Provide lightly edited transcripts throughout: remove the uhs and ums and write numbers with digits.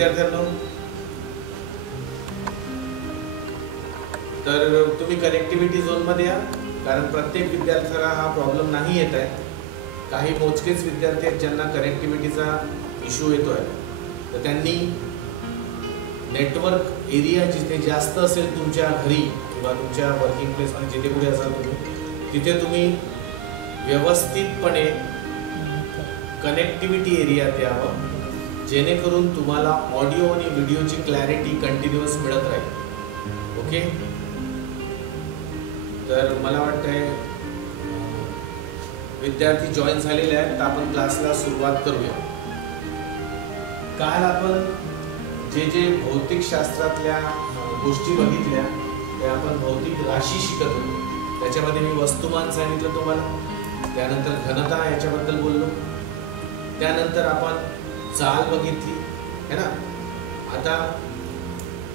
विद्यार्थ्यांनो, तर तुम्ही कनेक्टिव्हिटी झोन मध्ये या, कारण प्रत्येक विद्यार्थ्याला हा प्रॉब्लेम नाही येत आहे. काही मोजकेच विद्यार्थी आहेत ज्यांना कनेक्टिव्हिटीचा इश्यू येतो आहे. तर त्यांनी नेटवर्क एरिया जिथे जास्त असेल तुमच्या घरी किंवा तुमच्या वर्किंग प्लेसमध्ये जिथे कुठे असाल तुम्ही, तिथे तुम्ही व्यवस्थितपणे कनेक्टिव्हिटी एरियात यावं, जेणेकरून तुम्हाला ऑडिओ आणि व्हिडिओची क्लॅरिटी कंटिन्युअस मिळत राहील. ओके, तर मला वाटतंय विद्यार्थी जॉईन झालेले आहेत, तर आपण क्लासला सुरुवात करूया. काल आपण जे भौतिक शास्त्रातल्या गोष्टी बघितल्या ते आपण भौतिक राशी शिकत होतो. त्याच्यामध्ये मी वस्तुमान सांगितलं तुम्हाला, त्यानंतर घनता याच्याबद्दल बोललो, त्यानंतर आपण चाल बघितली है ना. आता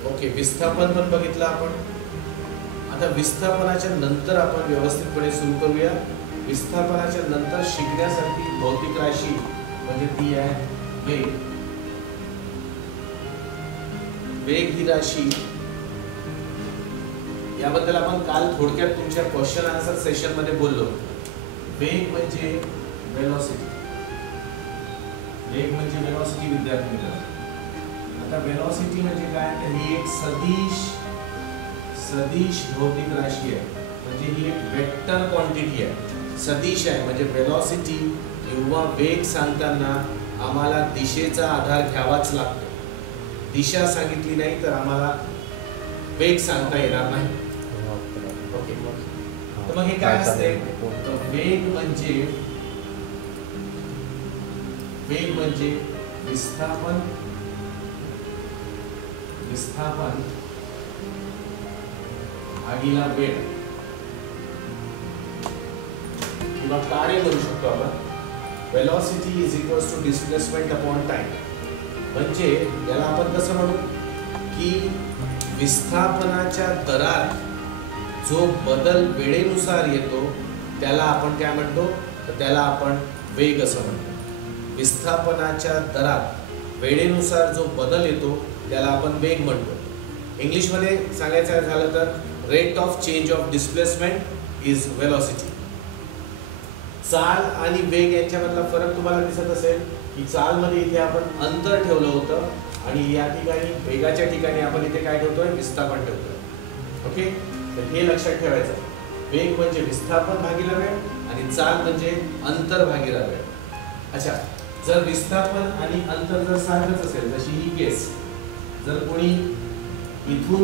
ओके, विस्थापन पण बघितलं आपण. आता विस्थापनाच्या नंतर आपण व्यवस्थितपणे सुरू करूया. विस्थापनाच्या नंतर शिकण्यासाठी भौतिक राशी म्हणजे ती आहे वेग. वेग ही राशी, याबद्दल आपण काल थोडक्यात तुमच्या क्वेश्चन आन्सर सेशन मध्ये बोललो. वेग म्हणजे वेलोसिटी. वेग म्हणजे वेलोसिटी विद्यार्थी मित्रांनो. आता वेलोसिटी म्हणजे काय, तर ही एक सदिश भौतिक राशी आहे. म्हणजे ही एक वेक्टर क्वांटिटी आहे. सदिश आहे म्हणजे वेलोसिटी किंवा वेग सांगताना आम्हाला दिशेचा आधार घ्यावाच लागतो. दिशा सांगितली नाही तर आम्हाला वेग सांगता येणार नाही. ओके, तर मग हे काय असते, तर वेग म्हणजे विस्थापन भागिला वेळ किंवा कार्य करू शकतो आपण. Velocity is equals to displacement upon time. म्हणजे याला आपण कसं म्हणू की विस्थापनाच्या दरात जो बदल वेळेनुसार येतो त्याला आपण काय म्हणतो, तर त्याला आपण वेग असं म्हणतो. विस्थापनाच्या दरात वेळेनुसार जो बदल येतो त्याला आपण वेग म्हणतो. इंग्लिशमध्ये सांगायचं झालं तर rate of change of displacement is velocity. चाल आणि वेग यांच्यामधला फरक तुम्हाला दिसत असेल की चालमध्ये इथे आपण अंतर ठेवलं होतं आणि या ठिकाणी वेगाच्या ठिकाणी आपण इथे काय ठेवतोय, विस्थापन ठेवतोय. ओके, तर हे लक्षात ठेवायचं. वेग म्हणजे विस्थापन भागिला वेळ आणि चाल म्हणजे अंतर भागिला वेळ. अच्छा, जर विस्थापन आणि अंतर जर सारखंच असेल, जशी ही केस, जर कोणी इथून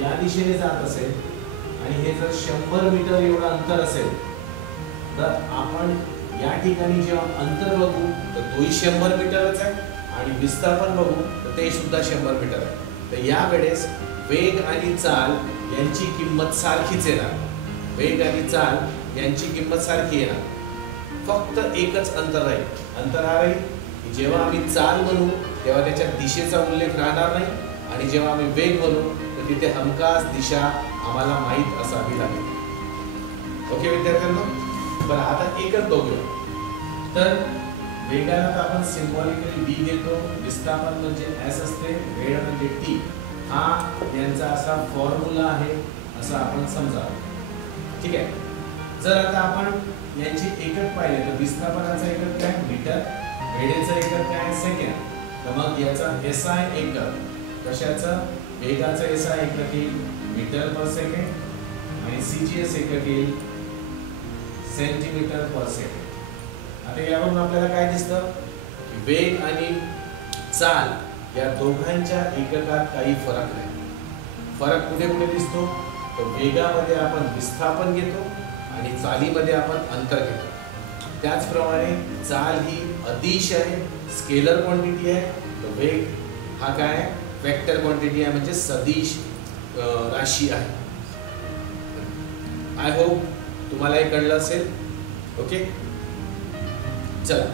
या दिशेने जात असेल आणि हे जर 100 मीटर एवढं अंतर असेल, तर आपण या ठिकाणी जेव्हा अंतर बघू तर तोही 100 मीटरच आहे आणि विस्थापन बघू तर ते सुद्धा 100 मीटर आहे. तर या वेळेस वेग आणि चाल यांची किंमत सारखीच येणार. वेग आणि चाल यांची किंमत सारखी येणार. फक्त एकच अंतर राहील. अंतर हा राहील की जेव्हा आम्ही चाल म्हणू तेव्हा त्याच्या दिशेचा उल्लेख राहणार नाही आणि जेव्हा आम्ही वेग म्हणू तर तिथे हमखास दिशा आम्हाला माहीत असावी लागेल. ओके विद्यार्थ्यांनो, बरं आता एकच बघूया. तर वेगाला तर आपण सिम्बॉलिकली बी घेतो, विस्थापन म्हणजे एस असते, वेळ म्हणजे टी. हा यांचा असा फॉर्म्युला आहे असं आपण समजावं. ठीक आहे. जर आता आपण यांची एकक पाहिले तर विस्थापनाचा एकक काय मीटर, वेळेचा एकक काय सेकंड. तर मग याचा एसआय एकक कशाचं, वेगाचा एसआय एकक येईल मीटर पर सेकंड आणि सीजीएस एकक येईल सेंटीमीटर पर सेकंड. आता यावरून आपल्याला काय दिसतं की वेग आणि चाल या दोघांच्या एककात काही फरक नाही. फरक कुठे कुठे दिसतो, तर वेगामध्ये आपण विस्थापन घेतो आणि चालीमध्ये आपण अंतर घेतो. त्याचप्रमाणे चाल ही अदिश आहे, स्केलर क्वांटिटी आहे, तर वेग हा काय वेक्टर क्वांटिटी आहे म्हणजे सदिश राशी आहे. आय होप तुम्हाला हे कळलं असेल. ओके, चला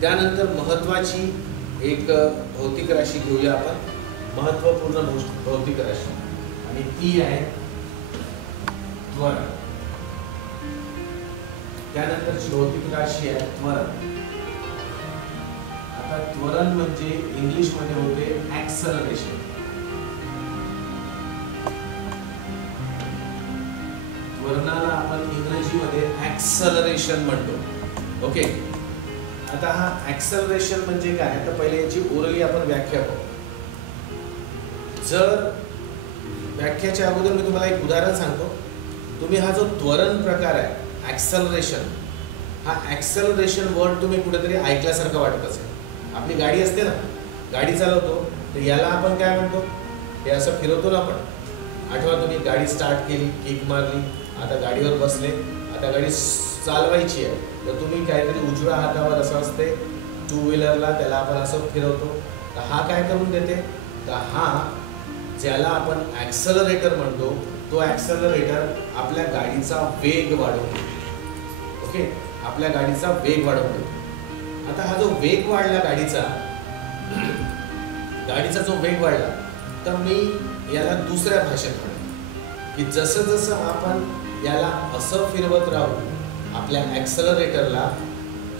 त्यानंतर महत्त्वाची एक भौतिक राशी घेऊया आपण, महत्त्वपूर्ण भौतिक राशी, आणि ती आहे त्वरण. त्यानंतरची भौतिक राशी आहे त्वरण. आता आता त्वरण म्हणजे इंग्लिश मध्ये होते ऍक्सलरेशन. त्वरणाला आपण इंग्रजीमध्ये ऍक्सलरेशन म्हणतो. ओके, आता हा ऍक्सलरेशन म्हणजे काय तर पहिले याची ओरली आपण व्याख्या पाहू. जर व्याख्याच्या अगोदर मी तुम्हाला एक उदाहरण सांगतो. तुम्ही हा जो त्वरण प्रकार आहे ऍक्सलरेशन, हा ऍक्सलरेशन वर्ड तुम्ही कुठेतरी ऐकल्यासारखं वाटत असेल. आपली गाडी असते ना, गाडी चालवतो तर याला आपण काय म्हणतो, हे असं फिरवतो ना आपण. आठवा तुम्ही गाडी स्टार्ट केली, किक मारली, आता गाडीवर बसले, आता गाडी चालवायची आहे तर तुम्ही काहीतरी उजव्या हातावर असं असते टू व्हीलरला, त्याला आपण असं फिरवतो. तर हा काय करून देते, तर हा ज्याला आपण ॲक्सलरेटर म्हणतो, तो ॲक्सलरेटर आपल्या गाडीचा वेग वाढवतो. ओके, आपल्या गाडीचा वेग वाढवतो. आता हा जो वेग वाढला गाडीचा जो वेग वाढला, तर मी याला दुसऱ्या भाषेत म्हणतो की जसं जसं आपण याला असं फिरवत राहू, आपल्या ॲक्सलरेटरला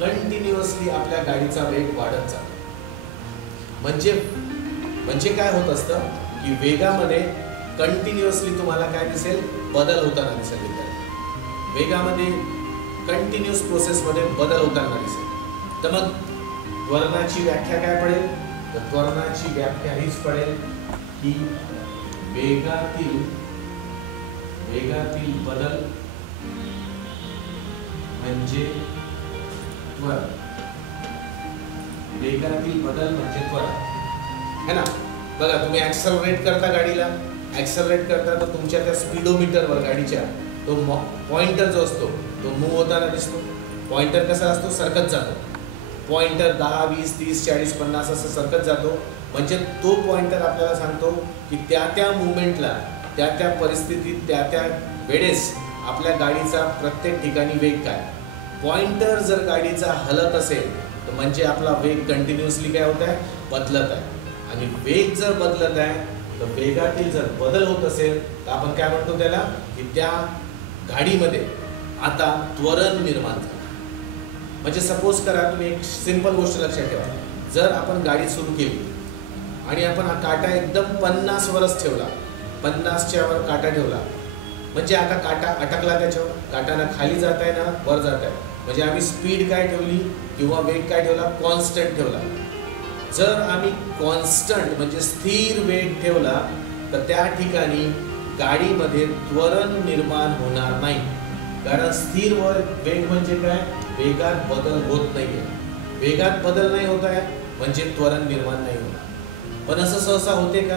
कंटिन्युअसली आपल्या गाडीचा वेग वाढत जातो. म्हणजे काय होत असतं की वेगामध्ये कंटिन्युअसली तुम्हाला काय दिसेल, बदल होताना दिसेल. वेगामध्ये कंटिन्युअस प्रोसेसमध्ये बदल होताना दिसेल. तर मग त्वरणाची व्याख्या काय पडेल, तर त्वरणाची व्याख्या हीच पडेल की वेगातील बदल म्हणजे त्वरण. वेगातील बदल म्हणजे त्वरण है ना. बघा, तुम्ही ॲक्सलरेट करता गाडीला, ॲक्सलरेट करता तर तुमच्या त्या स्पीडोमीटरवर गाडीच्या तो पॉइंटर जो असतो तो मूव्ह होताना दिसतो. पॉइंटर कसा असतो, सरकत जातो. पॉइंटर 10, 20, 30, 40, 50 असं सरकत जातो. म्हणजे तो पॉइंटर आपल्याला सांगतो की त्या मुवमेंटला, त्या परिस्थितीत, त्या वेळेस आपल्या गाडीचा प्रत्येक ठिकाणी वेग काय. पॉइंटर जर गाडीचा हलत असेल तर म्हणजे आपला वेग कंटिन्युअसली काय होत आहे, बदलत आहे. आणि वेग जर बदलत आहे तर वेगातील जर बदल होत असेल तर आपण काय म्हणतो त्याला, की त्या गाडीमध्ये आता त्वरण निर्माण झालं. म्हणजे सपोज करा, तुम्ही एक सिंपल गोष्ट लक्षात ठेवा. जर आपण गाडी सुरू केली आणि आपण हा काटा एकदम 50 वरच ठेवला, 50च्या वर काटा ठेवला, म्हणजे आता काटा अटकला त्याच्यावर, काटाला खाली जात आहे ना वर जात आहे. म्हणजे आम्ही स्पीड काय ठेवली किंवा वेग काय ठेवला, कॉन्स्टंट ठेवला. जर आम्ही कॉन्स्टंट म्हणजे स्थिर वेग ठेवला तर त्या ठिकाणी गाडीमध्ये त्वरण निर्माण होणार नाही. कारण स्थिर वेग म्हणजे काय, वेगात बदल होत नाहीये. वेगात बदल नाही होत आहे म्हणजे त्वरण निर्माण नाही होणार. पण असं सहसा होते का,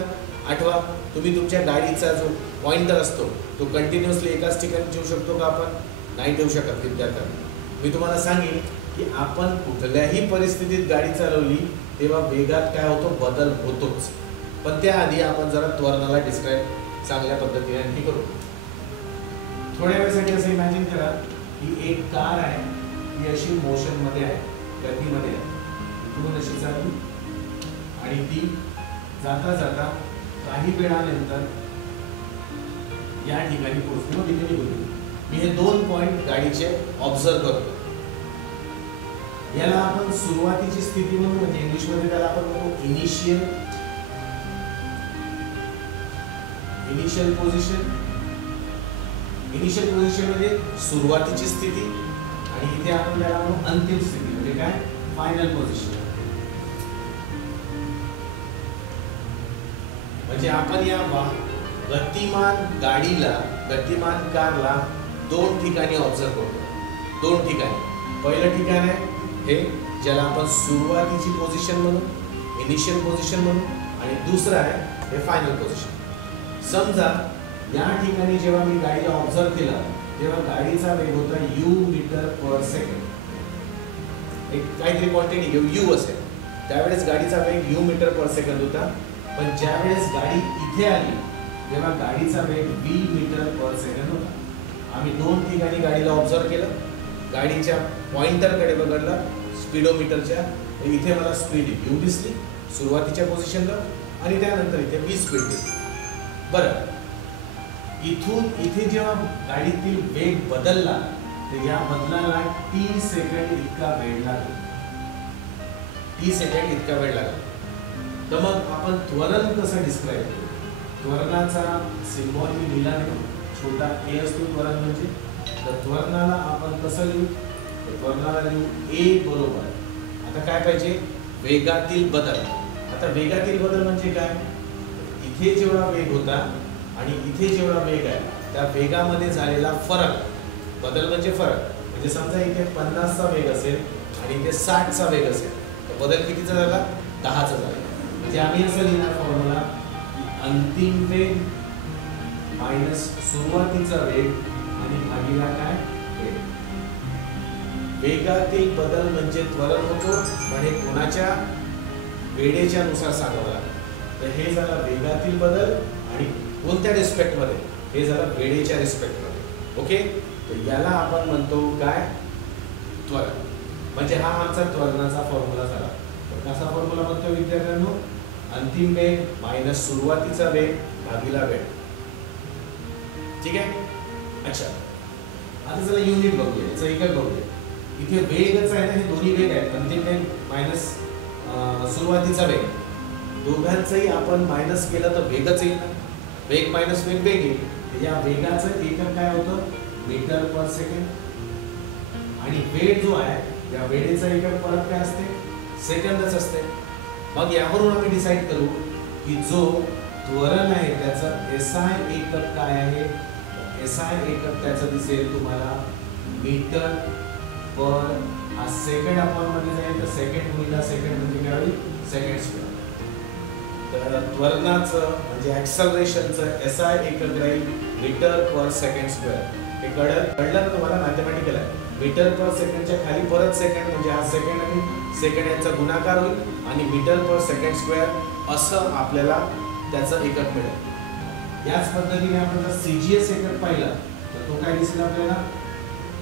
आठवा, तुम्ही तुमच्या गाडीचा जो पॉइंटर असतो तो कंटिन्युअसली एकाच ठिकाणी ठेवू शकतो का, आपण नाही ठेवू शकत. विद्यार्थ्यांना मी तुम्हाला सांगेन की आपण कुठल्याही परिस्थितीत गाडी चालवली तेव्हा वेगात काय होतो, बदल होतोच. पण त्याआधी आपण जरा त्वरणाला डिस्क्राईब चांगल्या पद्धतीने आणखी करू. थोड्या वेळेसाठी असं इमॅजिन करा की एक कार आहे, ती अशी मोशनमध्ये आहे, गतीमध्ये आहे, इकडून अशी चालली आणि ती जाता जाता काही वेळानंतर या ठिकाणी पोहोचली व तिथे निघून. मी हे 2 पॉइंट गाडीचे ऑब्झर्व करतो. याला आपण सुरुवातीची स्थिती म्हणून, म्हणजे इंग्लिशमध्ये त्याला आपण म्हणतो इनिशियल पोझिशन. इनिशियल पोझिशन म्हणजे सुरुवातीची स्थिती, आणि इथे आपण त्याला म्हणू अंतिम स्थिती म्हणजे काय, फायनल पोझिशन. म्हणजे आपण या गतिमान कारला 2 ठिकाणी ऑब्झर्व करतो. 2 ठिकाणी. पहिलं ठिकाण आहे हे ज्याला आपण सुरुवातीची पोझिशन म्हणू, इनिशियल पोझिशन म्हणू, आणि दुसरं आहे हे फायनल पोझिशन. समजा या ठिकाणी जेव्हा मी गाडीला ऑब्झर्व केला तेव्हा गाडीचा वेग होता u मीटर पर सेकंड. एक काहीतरी क्वांटिटी घेऊ, u असेल, त्यावेळेस गाडीचा वेग u मीटर पर सेकंड होता. पण ज्यावेळेस गाडी इथे आली तेव्हा गाडीचा वेग v मीटर पर सेकंड होता. आम्ही 2 ठिकाणी गाडीला ऑब्झर्व केलं. गाडीच्या पॉइंटरकडे बघितलं, स्पीडोमीटरच्या, इथे मला स्पीड u दिसली सुरुवातीच्या पोझिशनला, आणि त्यानंतर इथे v स्पीड दिसली. बरं, इथून इथे जेव्हा गाडीतील वेग बदलला तर या बदलाला t सेकंड इतका वेळ लागला. t सेकंड इतका वेळ लागला. तर मग आपण त्वरण कसं डिस्क्राईब करू? त्वरणाचा सिम्बॉल मी लिहिला नाही, छोटा a असतो त्वरण म्हणजे. तर त्वरणाला आपण कसं लिहू? त्वरणाला लिहू a बरोबर. आता काय पाहिजे? वेगातील बदल. आता वेगातील बदल म्हणजे काय? इथे जेवढा वेग होता आणि इथे जेवढा वेग आहे त्या वेगामध्ये झालेला फरक. बदल म्हणजे फरक. म्हणजे समजा इथे 50 चा वेग असेल आणि इथे 60 चा वेग असेल तर बदल कितीचा झाला? 10 चा झाला. म्हणजे आम्ही असं लिहिणार फॉर्म्युला, अंतिम वेग मायनस सुरुवातीचा वेग आणि भागिला काय? वेग. वेगातील बदल म्हणजे त्वरण होतो, पण हे कोणाच्या? वेळेच्या नुसार सांगावं लागतं. तर हे झालं वेगातील बदल आणि कोणत्या रिस्पेक्ट मध्ये? हे झालं वेळेच्या रिस्पेक्ट मध्ये. ओके, तर याला आपण म्हणतो काय? त्वरण. म्हणजे हा आमचा त्वरणाचा फॉर्म्युला झाला. तर कसा फॉर्म्युला म्हणतो विद्यार्थ्यांनो? अंतिम वेग मायनस सुरुवातीचा वेग भागिला वेळ. ठीक आहे. अच्छा, आता चला युनिट बघूया, याचं एकक बघूया. इथे वेगच आहे ना, हे दोन्ही वेग आहेत. अंतिम वेग मायनस सुरुवातीचा वेग, दोघांचंही आपण मायनस केलं तर वेगच येईल. वेग मायनस वेग वेग येईल. या वेगाचं एकक काय होतं? मीटर पर सेकंड. आणि वेळ जो आहे या वेळेचा एकक परत काय असते? सेकंदच असते. मग यावरून आम्ही डिसाईड करू की जो त्वरण आहे त्याचं SI एकक काय आहे? SI एकक त्याचं दिसेल तुम्हाला मीटर पर, हा सेकंड अपॉन मध्ये जाईल तर सेकंड गुणिला सेकंड म्हणजे काय होईल? Second square. तर त्वरणाचं म्हणजे ऍक्सलरेशनचं SI एकक राहील मीटर पर सेकंड स्क्वेअर. हे कळलं तुम्हाला? मॅथमॅटिकल आहे. मीटर पर सेकंडच्या खाली परत सेकंड म्हणजे हा सेकंड आणि सेकंड यांचा गुणाकार होईल आणि मीटर पर सेकंड स्क्वेअर असं आपल्याला त्याचं एकक मिळेल. याच पद्धतीने आपण जर CGS एकक पाहिला तर तो काय दिसेल आपल्याला?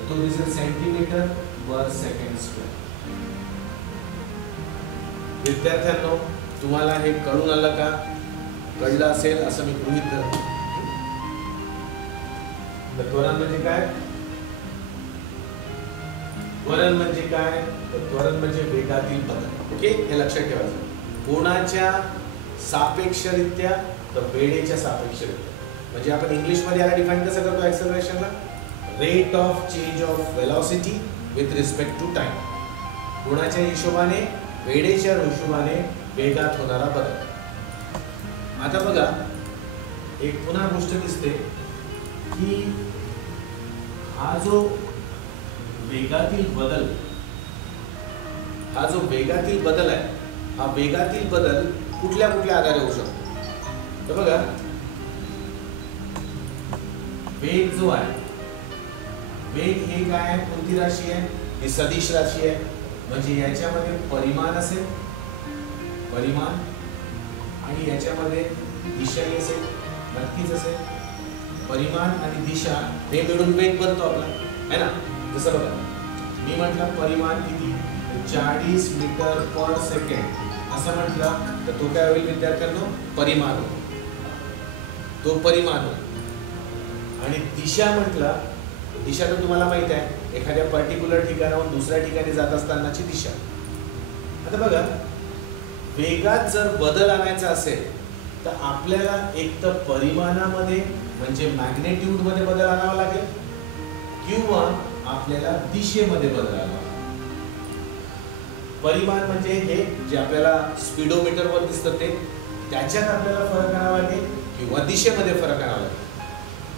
तो दिसेल सेंटीमीटर पर सेकंड स्क्वेअर. विद्यार्थ्यांनो, तुम्हाला हे कळून आलं का? कळलं असेल असं मी गृहीत धरतो. त्वरण म्हणजे काय? त्वरण म्हणजे काय? त्वरण म्हणजे वेगातील बदल. ओके, हे लक्षात ठेवायचं. कोणाच्या सापेक्षरित्या? तर वेळेच्या सापेक्षरित्या. म्हणजे आपण इंग्लिश मध्ये याला डिफाइन कसं करतो ऍक्सेलरेशनला? Rate of change of velocity with respect to time. कोणाच्या हिशोबाने? वेळेच्या हिशोबाने वेगात होणारा बदल. आता बघा, एक पुन्हा गोष्ट दिसते की हा जो वेगातील बदल, हा जो वेगातील बदल आहे, हा वेगातील बदल कुठल्या कुठल्या आधारे होऊ शकतो? तर बघा, वेग जो आहे, वेग हे काय आहे? कोणती राशी आहे? ही सदिश राशी आहे. म्हणजे याच्यामध्ये परिमाण असेल, परिमाण, आणि याच्यामध्ये दिशाही असेल, नक्कीच असेल. परिमाण आणि दिशा हे मिळून वेग बनतो आपला, है ना? जसं बघा, मी म्हटलं परिमाण किती? 40 मीटर पर सेकंड असं म्हटलं तर तो काय होईल विद्यार्थ्यांनो? परिमाण होईल. तो परिमाण होईल. आणि दिशा म्हटलं, दिशा तर तुम्हाला माहित आहे, एखाद्या पर्टिक्युलर ठिकाणाहून दुसऱ्या ठिकाणी जात असतानाची दिशा. आता बघा, वेगात जर बदल आणायचा असेल तर आपल्याला एक तर परिमाणामध्ये म्हणजे मॅग्नेट्यूड मध्ये बदल आणावा लागेल किंवा आपल्याला दिशेमध्ये बदल आणावा लागेल. परिमाण म्हणजे हे जे आपल्याला स्पीडोमीटर वर दिसतं ते, त्याच्यात आपल्याला फरक आणावा लागेल किंवा दिशेमध्ये फरक आणावा लागेल.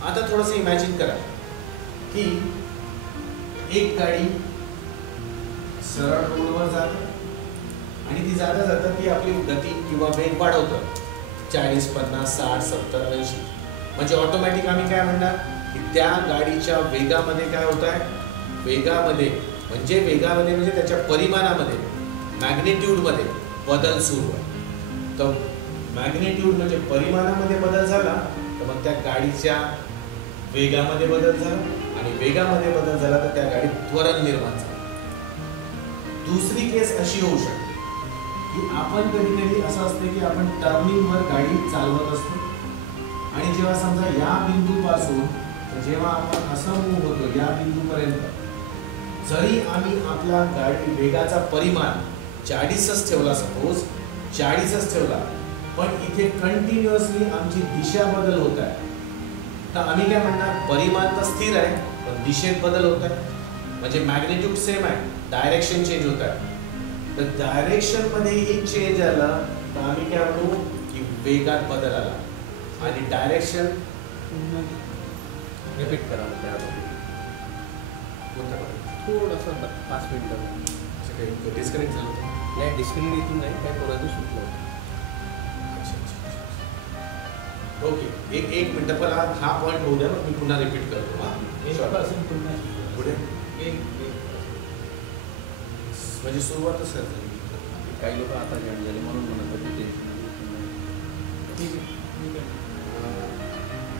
आता थोडंसं इमॅजिन करा की एक गाडी सरळ रोडवर जाते आणि ती जाता जाता ती आपली गती किंवा वेग वाढवतं 40, 50, 60, 70, 80. म्हणजे ऑटोमॅटिक आम्ही काय म्हणणार की त्या गाडीच्या वेगामध्ये काय होत आहे? वेगामध्ये म्हणजे त्याच्या परिमाणामध्ये, मॅग्नेट्यूडमध्ये बदल सुरू आहे. तर मॅग्नेट्यूड म्हणजे परिमाणामध्ये बदल झाला तर मग त्या गाडीच्या वेगामध्ये बदल झाला आणि वेगामध्ये बदल झाला तर त्या गाडीत त्वरण निर्माण झालं. दुसरी केस अशी होऊ शकते की आपण कधी कधी असं असते की आपण टर्निंगवर गाडी चालवत असतो आणि जेव्हा समजा या बिंदूपासून जेव्हा आपण असं मूव्ह होतो या बिंदूपर्यंत, जरी आम्ही आपला गाडी वेगाचा परिमाण 40च ठेवला, सपोज 40च ठेवला, पण इथे कंटिन्युअसली आमची दिशा बदल होत आहे, तर आम्ही काय म्हणणार, परिमाण तर स्थिर आहे पण दिशेत बदल होत आहे, म्हणजे मॅग्नेट्यूड सेम आहे, डायरेक्शन चेंज होत आहे. तर डायरेक्शन मध्ये चेंज आला तर आम्ही काय म्हणू की वेगात बदल आला. आणि डायरेक्शन रिपीट करा थोडंसं 5 मिनिटं डिस्कनेक्ट झालं होतं. नाही, डिस्कनेक्ट इथून नाही, काय कोणाचं सुटलं. ओके, एक मिनटं, पण हा पॉईंट होऊ द्या, मग मी पुन्हा रिपीट करतो. हां, पुढे म्हणजे सुरुवातच झाली. काही लोक आता जॉईन झाले म्हणून म्हणत होते.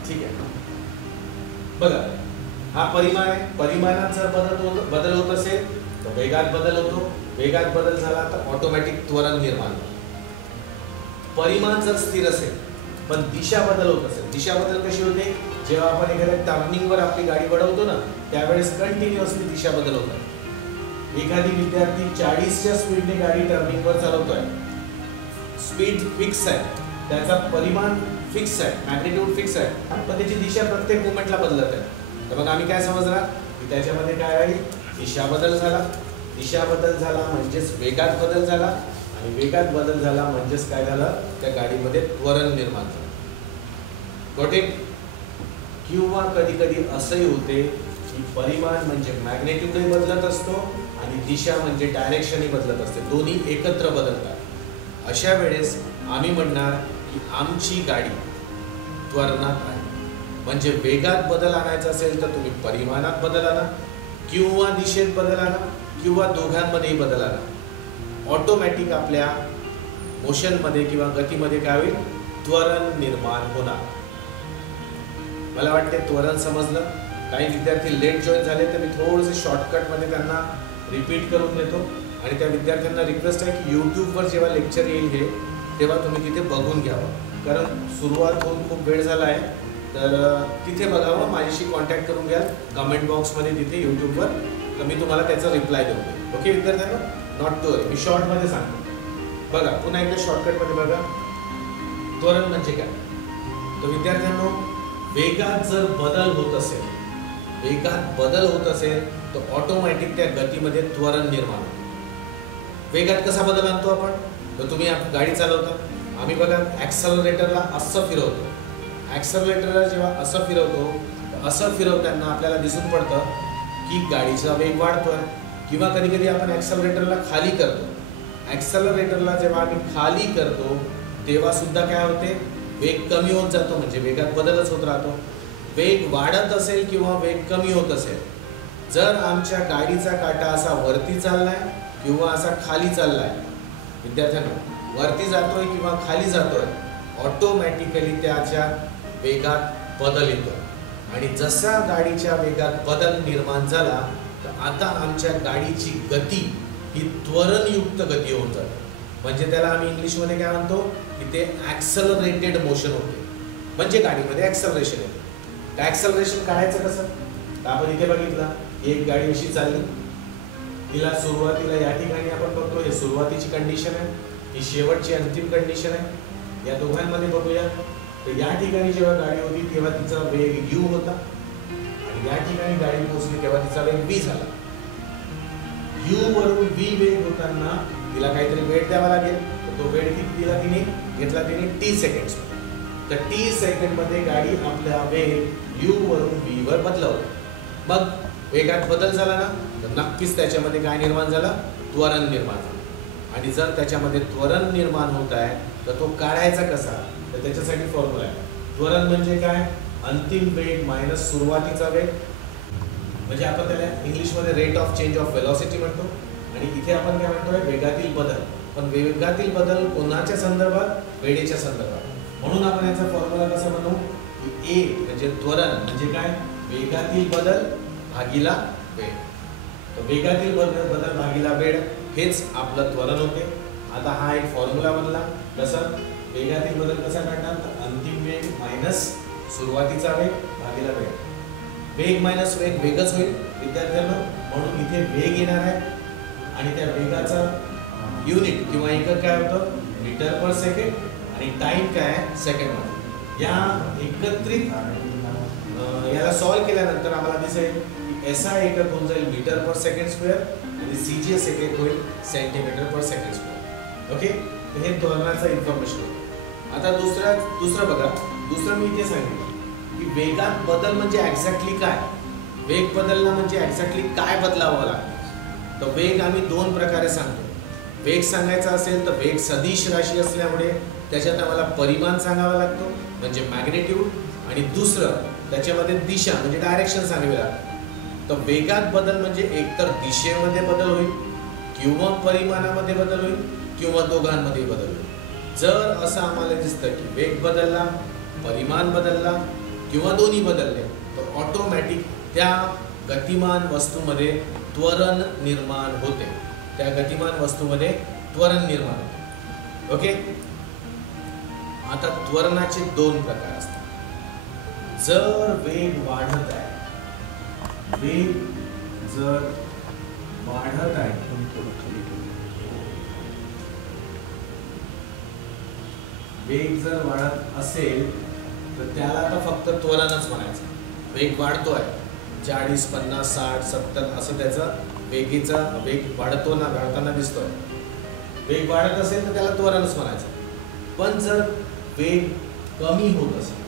ठीक आहे, बघा हा परिमाण आहे, परिमाणात जर बदल होत असेल तर वेगात बदल होतो, वेगात बदल झाला तर ऑटोमॅटिक त्वरण निर्माण होतो. परिमाण जर स्थिर असेल पण दिशा बदल होत असेल, दिशा बदल कशी होते, जेव्हा आपण एखाद्या टर्निंगवर आपली गाडी वळवतो ना, त्यावेळेस कंटिन्युअसली दिशा बदल होतात. एखादी विद्यार्थी 40च्या स्पीडने गाडी टर्निंगवर चालवतोय, स्पीड फिक्स आहे, त्याचा परिमाण फिक्स आहे, मॅग्निट्यूड फिक्स आहे, पण त्याची दिशा प्रत्येक मोमेंटला बदलत आहे. तर मग आम्ही काय समजणार की त्याच्यामध्ये काय आहे, दिशा बदल झाला, दिशा बदल झाला म्हणजेच वेगात बदल झाला, आणि वेगात बदल झाला म्हणजेच काय झालं, त्या गाडीमध्ये त्वरण निर्माण झालं. Got it? किंवा कधी कधी असंही होते की परिमाण म्हणजे मॅग्नेट्यूडही बदलत असतो आणि दिशा म्हणजे डायरेक्शनही बदलत असते, दोन्ही एकत्र बदलतात. अशा वेळेस आम्ही म्हणणार की आमची गाडी त्वरणात आहे. म्हणजे वेगात बदल आणायचा असेल तर तुम्ही परिमाणात बदल आणा, किंवा दिशेत बदल आणा, किंवा दोघांमध्येही बदल आणा. ऑटोमॅटिक आपल्या मोशनमध्ये किंवा गतीमध्ये काय होईल, त्वरण निर्माण होणार. मला वाटते त्वरण समजलं. काही विद्यार्थी लेट जॉईन झाले तर मी थोडंसं शॉर्टकटमध्ये त्यांना रिपीट करून देतो, आणि त्या विद्यार्थ्यांना रिक्वेस्ट आहे की यूट्यूबवर जेव्हा लेक्चर येईल हे, तेव्हा तुम्ही तिथे बघून घ्यावं, कारण सुरुवात होऊन खूप वेळ झाला आहे, तर तिथे बघावं, माझ्याशी कॉन्टॅक्ट करून घ्या कमेंट बॉक्समध्ये तिथे यूट्यूबवर, तर मी तुम्हाला त्याचा रिप्लाय देतो. ओके विद्यार्थ्यांना, नॉट टू वरी, मी शॉर्टमध्ये सांगतो. बघा पुन्हा एकदा शॉर्टकटमध्ये बघा, त्वरण म्हणजे काय. तर विद्यार्थ्यांनो, वेगात जर बदल होत असेल, वेगात बदल होत असेल तर ऑटोमॅटिक त्या गतीमध्ये त्वरण निर्माण होतं. वेगात कसा बदल आणतो आपण, तर तुम्ही गाडी चालवता, आम्ही बघा ॲक्सलरेटरला असं फिरवतो, ॲक्सलरेटरला जेव्हा असं फिरवतो तर असं फिरवताना आपल्याला दिसून पडतं की गाडीचा वेग वाढतोय, किंवा कधी कधी आपण ॲक्सलरेटरला खाली करतो. ॲक्सलरेटरला जेव्हा आम्ही खाली करतो तेव्हा सुद्धा काय होते, वेग कमी होत जातो, म्हणजे वेगात बदलच होत राहतो. वेग वाढत असेल किंवा वेग कमी होत असेल, जर आमच्या गाडीचा काटा असा वरती चाललाय किंवा असा खाली चाललाय, विद्यार्थ्यांना वरती जातोय किंवा खाली जातोय, ऑटोमॅटिकली त्याच्या वेगात बदल येतो. आणि जसा गाडीच्या वेगात बदल निर्माण झाला तर आता आमच्या गाडीची गती ही त्वरणयुक्त गती होऊन जाते. म्हणजे त्याला आम्ही इंग्लिशमध्ये काय म्हणतो की ते ॲक्सलरेटेड मोशन होते, म्हणजे गाडीमध्ये ॲक्सलरेशन येते. तर ॲक्सलरेशन काढायचं कसं, तर आपण इथे बघितलं, एक गाडी अशी चालली, तिला सुरुवातीला या ठिकाणी आपण बघतो हे सुरुवातीची कंडिशन आहे, ही शेवटची अंतिम कंडिशन आहे. या दोघांमध्ये बघूया, तर या ठिकाणी जेव्हा गाडी होती तेव्हा तिचा वेग u होता, आणि या ठिकाणी गाडी पोहोचली तेव्हा तिचा वेग v झाला. u वरून v वेग होताना तिला काहीतरी वेळ द्यावा लागेल, तर तो वेळ किती दिला तिने घेतला, तिने t सेकंड्स. तर t सेकंडमध्ये गाडी आपला वेग u वरून v वर बदलवला. मग वेगात बदल झाला ना, तर नक्कीच त्याच्यामध्ये काय निर्माण झालं, त्वरण निर्माण झालं. आणि जर त्याच्यामध्ये त्वरण निर्माण होत आहे तर तो काढायचा कसा, तर त्याच्यासाठी फॉर्म्युला आहे. त्वरण म्हणजे काय, अंतिम वेग मायनस सुरुवातीचा वेग, म्हणजे आपण त्याला इंग्लिशमध्ये rate of change of velocity म्हणतो. आणि इथे आपण काय म्हणतोय, वेगातील बदल. पण वेगातील बदल कोणाच्या संदर्भात, वेळेच्या संदर्भात. म्हणून आपण याचा फॉर्म्युला कसा म्हणू की ए म्हणजे त्वरण म्हणजे काय, वेगातील बदल भागिला वेळ. तर वेगातील बदल भागिला वेळ हेच आपलं त्वरण होते. आता हा एक फॉर्म्युला बनला, कसं, वेगातील बदल कसा काढणार, तर अंतिम वेग मायनस सुरुवातीचा वेग भागिला वेळ. वेग मायनस वेग वेगच होईल विद्यार्थ्यांना, म्हणून इथे वेग येणार आहे, आणि त्या वेगाचा युनिट किंवा एकक काय होतं मीटर पर सेकंड आणि टाइम काय आहे सेकंडमध्ये. या एकत्रित याला सॉल्व केल्यानंतर आम्हाला दिसेल की SI एकक होऊन जाईल मीटर पर सेकंड स्क्वेअर आणि CGS एकक होईल सेंटीमीटर पर सेकंड स्क्वेअर. ओके, तर हे त्वरणाचं इन्फॉर्मेशन होतं. आता दुसरं बघा, दुसरं मी इथे सांगितलं की वेगात बदल म्हणजे एक्झॅक्टली काय, वेग बदलणं म्हणजे एक्झॅक्टली काय बदलावं लागतं. तर वेग आम्ही दोन प्रकारे सांगतो. वेग सांगायचा असेल तर वेग सदिश राशी असल्यामुळे त्याच्यात आम्हाला परिमाण सांगावा लागतो म्हणजे मॅग्नेट्यूड, आणि दुसरं त्याच्यामध्ये दिशा म्हणजे डायरेक्शन सांगावी लागते. तर वेगात बदल म्हणजे एकतर दिशेमध्ये बदल होईल किंवा परिमाणामध्ये बदल होईल किंवा दोघांमध्ये बदल होईल. जर असं आम्हाला दिसतं की वेग बदलला, परिमाण बदलला किंवा दोन्ही बदलले तर ऑटोमॅटिक त्या गतिमान वस्तूमध्ये त्वरण निर्माण होते. त्या गतिमान वस्तूमध्ये त्वरण निर्माण होते. ओके, आता त्वरणाचे दोन प्रकार असतात. जर वेग वाढत आहे, वेग जर वाढत आहे वेग जर वाढत असेल तर त्याला आता फक्त त्वरणच म्हणायचं. वेग वाढतोय 40, 50, 60, 70 असं त्याचं वेग वाढताना दिसतोय. वेग वाढत असेल तर त्याला त्वरणच म्हणायचं. पण जर वेग कमी होत असेल,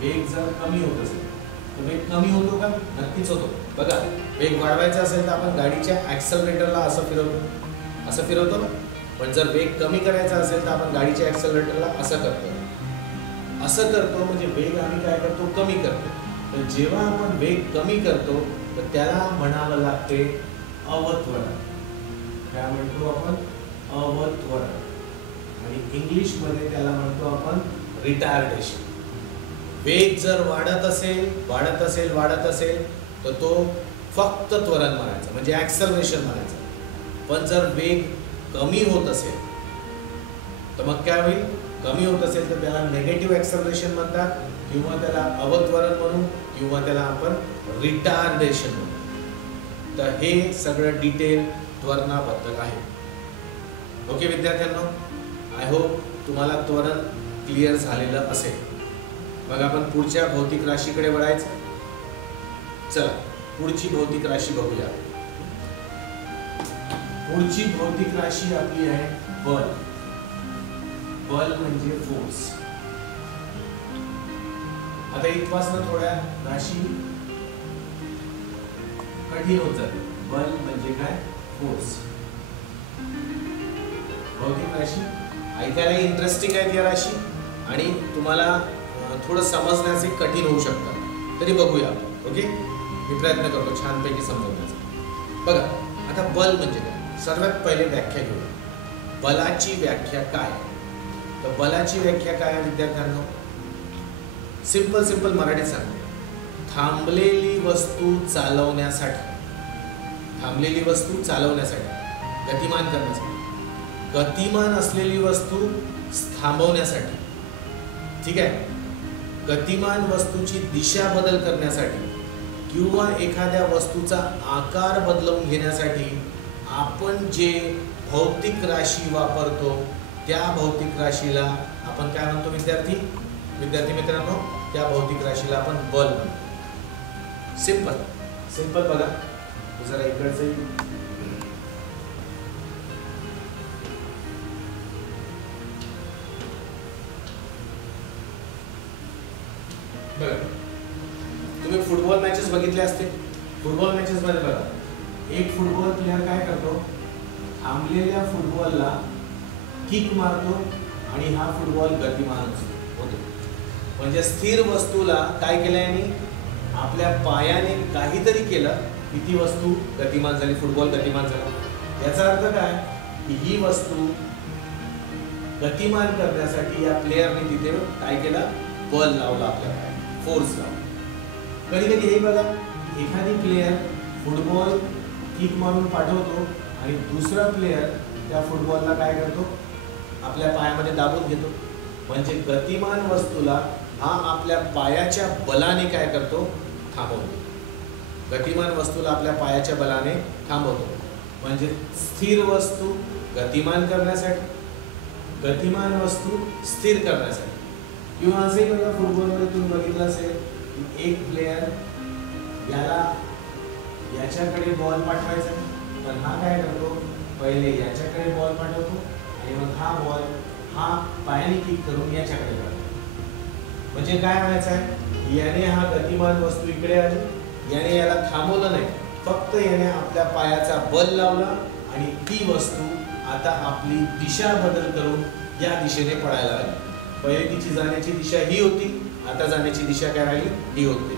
वेग जर कमी होत असेल तर वेग कमी होतो का? नक्कीच होतो. बघा, वेग वाढवायचा असेल तर आपण गाडीच्या ॲक्सेलरेटरला असं फिरवतो ना. पण जर वेग कमी करायचा असेल तर आपण गाडीच्या ॲक्सेलरेटरला असं करतो म्हणजे वेग आम्ही काय करतो कमी करतो. तर जेव्हा आपण वेग कमी करतो तर त्याला म्हणावं लागते अवत्वरण. काय म्हणतो आपण? अवत्वरण. आणि इंग्लिशमध्ये त्याला म्हणतो आपण रिटार्डेशन. वेग जर वाढत असेल तर तो फक्त त्वरण म्हणायचं म्हणजे ॲक्सेलरेशन म्हणायचं. पण जर वेग कमी होत असेल तर मग काय होईल? कमी होत असेल तर त्याला नेगेटिव्ह ॲक्सेलरेशन म्हणतात किंवा त्याला अवत्वरण म्हणू किंवा त्याला आपण रिटार्डेशन म्हणू. तर हे सगळं डिटेल त्वरणाबद्दल आहे. ओके विद्यार्थ्यांनो, आय होप तुम्हाला त्वरण क्लिअर झालेलं असेल. मग आपण पुढच्या भौतिक राशीकडे वळायचं. चला पुढची भौतिक राशी बघूया. पुढची भौतिक राशी आपली आहे बल. बल म्हणजे फोर्स. आता इथपासून थोड्या राशी कठीण होत जाते. बल म्हणजे काय? फोर्स. भौतिक राशी ऐकायला इंटरेस्टिंग आहे या राशी आणि तुम्हाला थोडं समजण्याचे कठीण होऊ शकतं. तरी बघूया. ओके, मी प्रयत्न करतो छानपैकी समजण्याचा. बघा, आता बल म्हणजे काय? सर्वात पहिले व्याख्या घेऊया. बलाची व्याख्या काय? तर बलाची व्याख्या काय आहे विद्यार्थ्यांनो? सिंपल मराठीत सांगतो. थांबलेली वस्तू चालवण्यासाठी, गतिमान करण्यासाठी, गतिमान असलेली वस्तू थांबवण्यासाठी, ठीक आहे, गतिमान वस्तूची दिशा बदल करण्यासाठी किंवा एखाद्या वस्तूचा आकार बदलवून घेण्यासाठी आपण जे भौतिक राशी वापरतो त्या भौतिक राशीला आपण काय म्हणतो विद्यार्थी मित्रांनो? त्या भौतिक राशीला आपण बल म्हणतो. सिंपल बघा, जरा इकडचे बघा, तुम्ही फुटबॉल मॅचेस बघितले असतील. फुटबॉल मॅचेस मध्ये बघा, एक फुटबॉल प्लेअर काय करतो? थांबलेल्या फुटबॉलला किक मारतो आणि हा फुटबॉल गतिमान होतो. म्हणजे स्थिर वस्तूला काय केलं यांनी? आपल्या पायाने काहीतरी केलं की ती वस्तू गतिमान झाली, फुटबॉल गतिमान झाला. याचा अर्थ काय की ही वस्तू गतिमान करण्यासाठी या प्लेयरने तिथे काय केलं? बल लावला, आपल्याला फोर्स लावला. कधी हे बघा, एखादी प्लेयर फुटबॉल किक मारून पाठवतो आणि दुसरा प्लेयर त्या फुटबॉलला काय करतो? आपल्या पायामध्ये दाबून घेतो. म्हणजे गतिमान वस्तूला हा आपल्या पायाच्या बलाने काय करतो? थांबवतो. गतिमान वस्तूला आपल्या पायाच्या बलाने थांबवतो. म्हणजे स्थिर वस्तू गतिमान करण्यासाठी, गतिमान वस्तू स्थिर करण्यासाठी. किंवा असे बघा फुटबॉलमध्ये तुम्ही बघितलं असेल की एक प्लेयर याच्याकडे बॉल पाठवायचा, पण हा काय करतो, पहिले याच्याकडे बॉल पाठवतो आणि मग हा बॉल हा पायाने किक करून याच्याकडे पाठवतो. म्हणजे काय म्हणायचं आहे, याने हा गतिमान वस्तू इकडे आली, याने याला थांबवलं नाही, फक्त याने आपल्या पायाचा बल लावला आणि ती वस्तू आता आपली दिशा बदल करून या दिशेने पळायला लागली. पहिले तिची जाण्याची दिशा ही होती, आता जाण्याची दिशा काय राहिली, ही होती.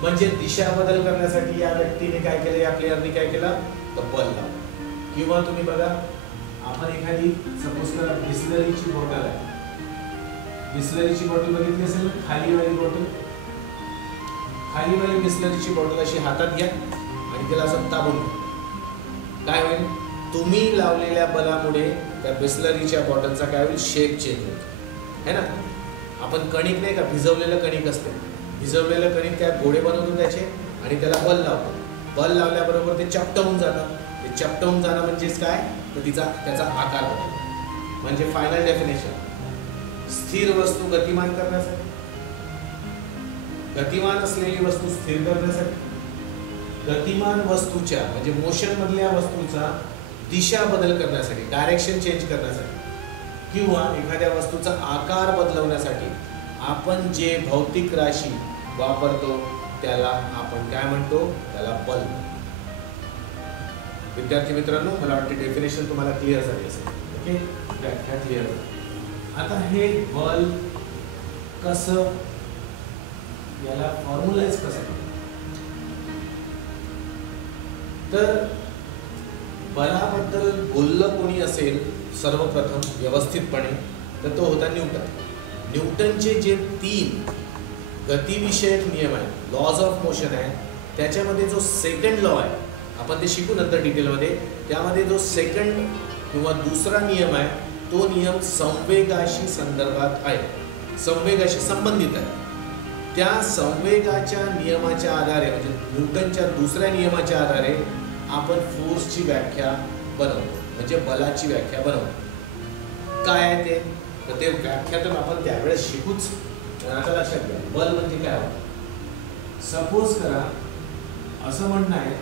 म्हणजे दिशा बदल करण्यासाठी या व्यक्तीने काय केलं, या प्लेयरने काय केलं, तर बल लावलं. किंवा तुम्ही बघा, आपण एखादी सपोज करा बिस्लरीची बॉटल आहे, बिस्लरीची बॉटल बघितली असेल ना, खालीवाली बॉटल, खालीवाली बिस्लरीची बॉटल अशी हातात घ्या आणि त्याला असं दाबून घ्या. काय होईल, तुम्ही लावलेल्या बलामुळे त्या बिस्लरीच्या बॉटलचा काय होईल, शेप चेंज होईल, है ना. आपण कणिक नाही का, भिजवलेलं कणिक असते, भिजवलेलं कणिक त्या गोळे बनवतो त्याचे आणि त्याला बल लावतो. बल लावल्याबरोबर ते चपटवून जातं. ते चपटवून जाणं म्हणजेच काय, तर त्याचा आकार बदलतो. म्हणजे फायनल डेफिनेशन, स्थिर वस्तू गतिमान करण्यासाठी, गतिमान असलेली वस्तू स्थिर करण्यासाठी, गतिमान वस्तूच्या म्हणजे मोशन मधल्या वस्तूचा दिशा बदल करण्यासाठी, डायरेक्शन चेंज करण्यासाठी, किंवा एखाद्या वस्तूचा आकार बदलवण्यासाठी आपण जे भौतिक राशी वापरतो त्याला आपण काय म्हणतो, त्याला बल. विद्यार्थी मित्रांनो, मला वाटते डेफिनेशन तुम्हाला क्लिअर झाली असेल. ओके, व्याख्या क्लिअर. आता हे बल कसं, याला फॉर्म्युलाइज कसं, तर बलाबद्दल बोललं कोणी असेल सर्वप्रथम व्यवस्थितपणे तर तो होता न्यूटन. न्यूटनचे जे 3 गतिविषयक नियम आहेत, लॉज ऑफ मोशन आहे, त्याच्यामध्ये जो सेकंड लॉ आहे, आपण ते शिकू नंतर डिटेलमध्ये, त्यामध्ये जो सेकंड किंवा दुसरा नियम आहे तो नियम संवेगाशी संदर्भात आहे, संवेगाशी संबंधित आहे. त्या संवेगाच्या नियमाच्या आधारे म्हणजे न्यूटनच्या दुसऱ्या नियमाच्या आधारे आपण फोर्सची व्याख्या बनवतो, म्हणजे बलाची व्याख्या बनवतो. काय आहे ते, तर ते व्याख्या तर आपण त्यावेळेस शिकूच. आता लक्षात घ्या, बल म्हणजे काय होतं. सपोज करा असं म्हणणं आहे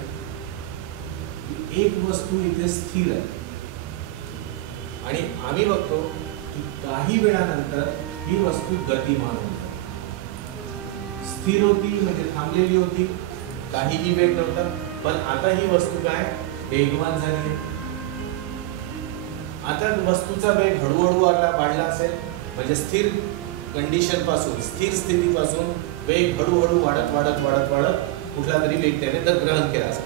की एक वस्तू इथे स्थिर आहे आणि आम्ही बघतो की काही वेळानंतर ही वस्तू गतिमान होते. स्थिर होती म्हणजे थांबलेली होती, काहीही वेग नव्हता, पण आता ही वस्तू काय वेगवान झाली. आता वस्तूचा वेग हळूहळू वाढला असेल म्हणजे स्थिर कंडिशन पासून, स्थिर स्थितीपासून वेग हळूहळू वाढत वाढत वाढत वाढत कुठला तरी वेग त्याने तर ग्रहण केला असेल,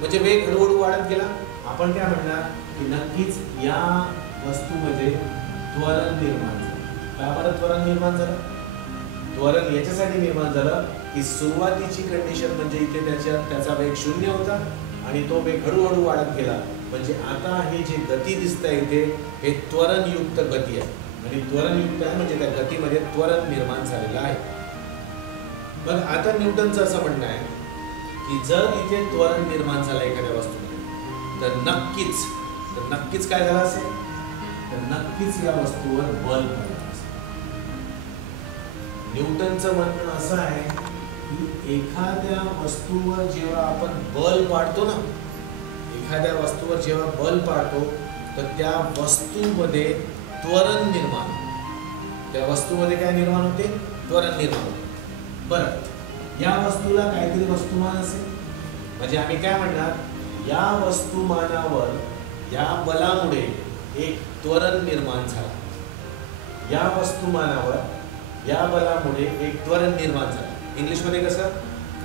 म्हणजे वेग हळूहळू वाढत गेला. आपण काय म्हणणार की नक्कीच या वस्तूमध्ये त्वरण निर्माण झालं. का बरं त्वरण निर्माण झालं, त्वरण याच्यासाठी निर्माण झालं की सुरुवातीची कंडिशन म्हणजे इथे त्याचा वेग 0 होता आणि तो वेग हळूहळू वाढत गेला, म्हणजे आता हे जे गती दिसतंय इथे हे त्वरणयुक्त गती आहे. आणि त्वरणयुक्त आहे म्हणजे त्या गतीमध्ये त्वरण निर्माण झालेलं आहे. मग आता न्यूटनचं असं म्हणणं आहे की जर इथे त्वरण निर्माण झालं एखाद्या वस्तूमध्ये तर नक्कीच काय झालं असेल, तर नक्कीच या वस्तूवर बल पडलं असेल. न्यूटनचं म्हणणं असं आहे की एखाद्या वस्तूवर जेव्हा आपण बल पाडतो ना, एखाद्या वस्तूवर जेव्हा बल पाडतो तर त्या वस्तूमध्ये त्वरण निर्माण, त्या वस्तूमध्ये काय निर्माण होते, त्वरण निर्माण होते. बरं, या वस्तूला काहीतरी वस्तुमान असेल म्हणजे आम्ही काय म्हणणार, या वस्तुमानावर या बलामुळे एक त्वरण निर्माण झाला. या वस्तुमानावर या बलामुळे एक त्वरण निर्माण झालं. इंग्लिशमध्ये कसं,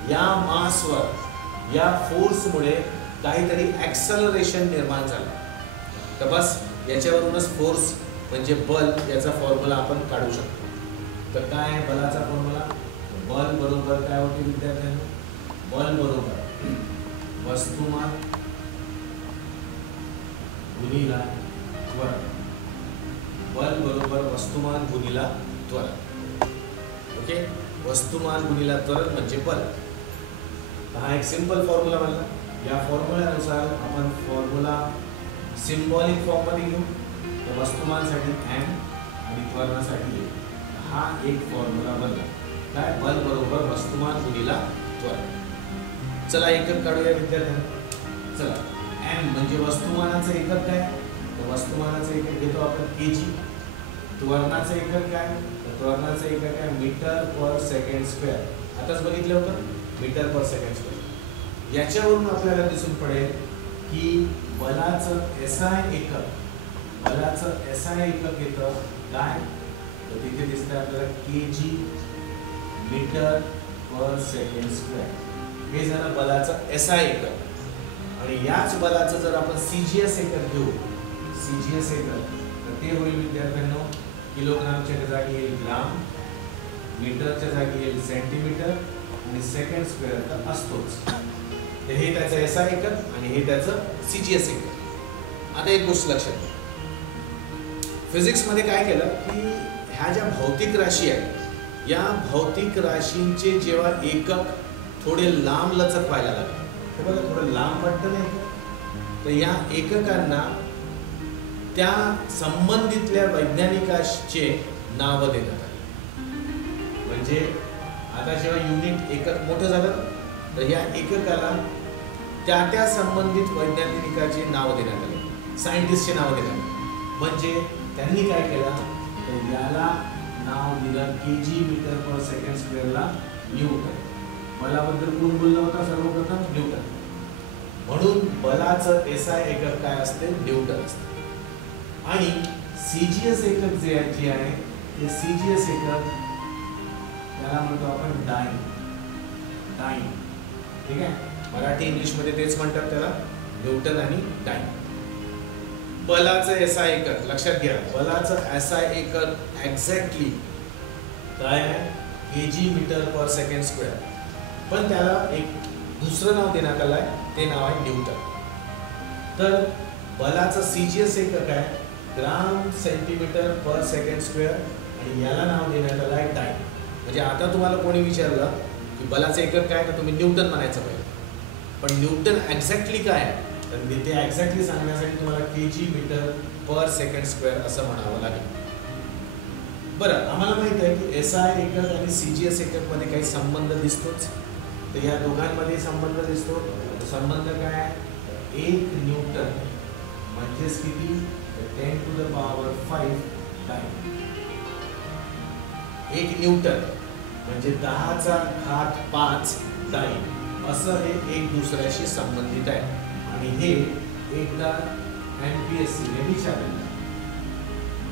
या मासवर या फोर्समुळे काहीतरी ॲक्सलरेशन निर्माण झालं. तर बस याच्यावरूनच फोर्स म्हणजे बल याचा फॉर्म्युला आपण काढू शकतो. तर काय आहे बलाचा फॉर्म्युला, बल बरोबर काय होते विद्यार्थ्यांनो, बल बरोबर वस्तुमान गुणिला त्वरण. बल बरोबर वस्तुमान गुणिला त्वरण. ओके, वस्तुमान गुणिला त्वरण म्हणजे बल. हा एक सिंपल फॉर्म्युला बनला. या फॉर्म्युल्यानुसार आपण फॉर्म्युला सिम्बॉलिक फॉर्ममध्ये घेऊ. तर वस्तुमानसाठी m आणि त्वरणासाठी a. हा एक फॉर्म्युला बनला. काय? बल बरोबर वस्तुमान गुणिला त्वरण. चला एकक काढूया विद्यार्थ्यांना. चला m म्हणजे वस्तुमानाचं एकक काय? तर वस्तुमानाचं एकक घेतो आपण kg. त्वरणाचं एकक काय? तर त्वरणाचं एकक काय? मीटर पर सेकंड स्क्वेअर. आताच बघितलं होतं मीटर पर सेकंड स्क्वेअर. याच्यावरून आपल्याला दिसून पडेल की बलाचं SI एकक, बलाचं SI एकक येतं काय? तर तिथे दिसतंय आपल्याला kg मीटर पर सेकंड स्क्वेअर. हे झालं बलाचं SI एकक. आणि याच बलाचं जर आपण CGS एकक घेऊ, CGS एकक, तर ते होईल विद्यार्थ्यांनो किलोग्रामच्या जागी येईल ग्राम, मीटरच्या जागी येईल सेंटीमीटर आणि सेकंड स्क्वेअर तर असतोच. तर हे त्याचं SI एकक आणि हे त्याचं CGS एकक. आता एक गोष्ट लक्षात घ्या. फिजिक्स मध्ये काय केलं की ह्या ज्या भौतिक राशी आहेत या भौतिक राशींचे जेव्हा एकक थोडे लांब लचक व्हायला लागले, हे बघा थोडं लांब वाटतं नाही, तर या एककांना त्या संबंधितल्या वैज्ञानिकाचे नाव देण्यात आले. म्हणजे आता जेव्हा युनिट एकक मोठं झालं तर या एककाला त्या त्या संबंधित वैज्ञानिकाचे नाव देण्यात आले, सायंटिस्टचे नाव देण्यात आले. म्हणजे त्यांनी काय केलं तर याला नाव दिलं kg मीटर पर सेकंड स्क्वेअरला न्यूटन. बलाबद्दल कोण बोलला होता सर्वप्रथम? न्यूटन. म्हणून बलाचं SI एकक काय असते? न्यूटन असते. आणि CGS एकक जे आहे ते CGS एकक त्याला म्हणतो आपण डाईन. डाईन, ठीक आहे. मराठी इंग्लिश मध्ये तेच म्हणतात त्याला, न्यूटन आणि डाईन. बलाचं SI एकक लक्षात घ्या. बलाचं SI एकक एक्झॅक्टली काय आहे? kg मीटर पर सेकंड स्क्वेअर. पण त्याला एक दुसरं नाव देण्यात आलं आहे, ते नाव आहे न्यूटन. तर बलाचं CGS एकक आहे ग्राम सेंटीमीटर पर सेकंड स्क्वेअर आणि याला नाव देण्यात आलं आहे डाईन. म्हणजे आता तुम्हाला कोणी विचारलं की बलाचं एकक काय, तर तुम्ही न्यूटन म्हणायचं पाहिजे. पण न्यूटन एक्झॅक्टली काय आहे तर ते एक्झॅक्टली सांगण्यासाठी तुम्हाला kg मीटर पर सेकंड स्क्वेअर असं म्हणावं लागेल. बरं, आम्हाला माहित आहे की SI एकक आणि CGS एकक मध्ये काही संबंध दिसतोच. तर या दोघांमध्ये संबंध दिसतो. संबंध काय आहे? 1 न्यूटन म्हणजेच किती? 10 to the power 5 time. 1 Newton म्हणजे 10⁵5 टाइम असं हे एक दुसऱ्याशी संबंधित आहे. आणि हे एकदा MPSC ने विचारलं,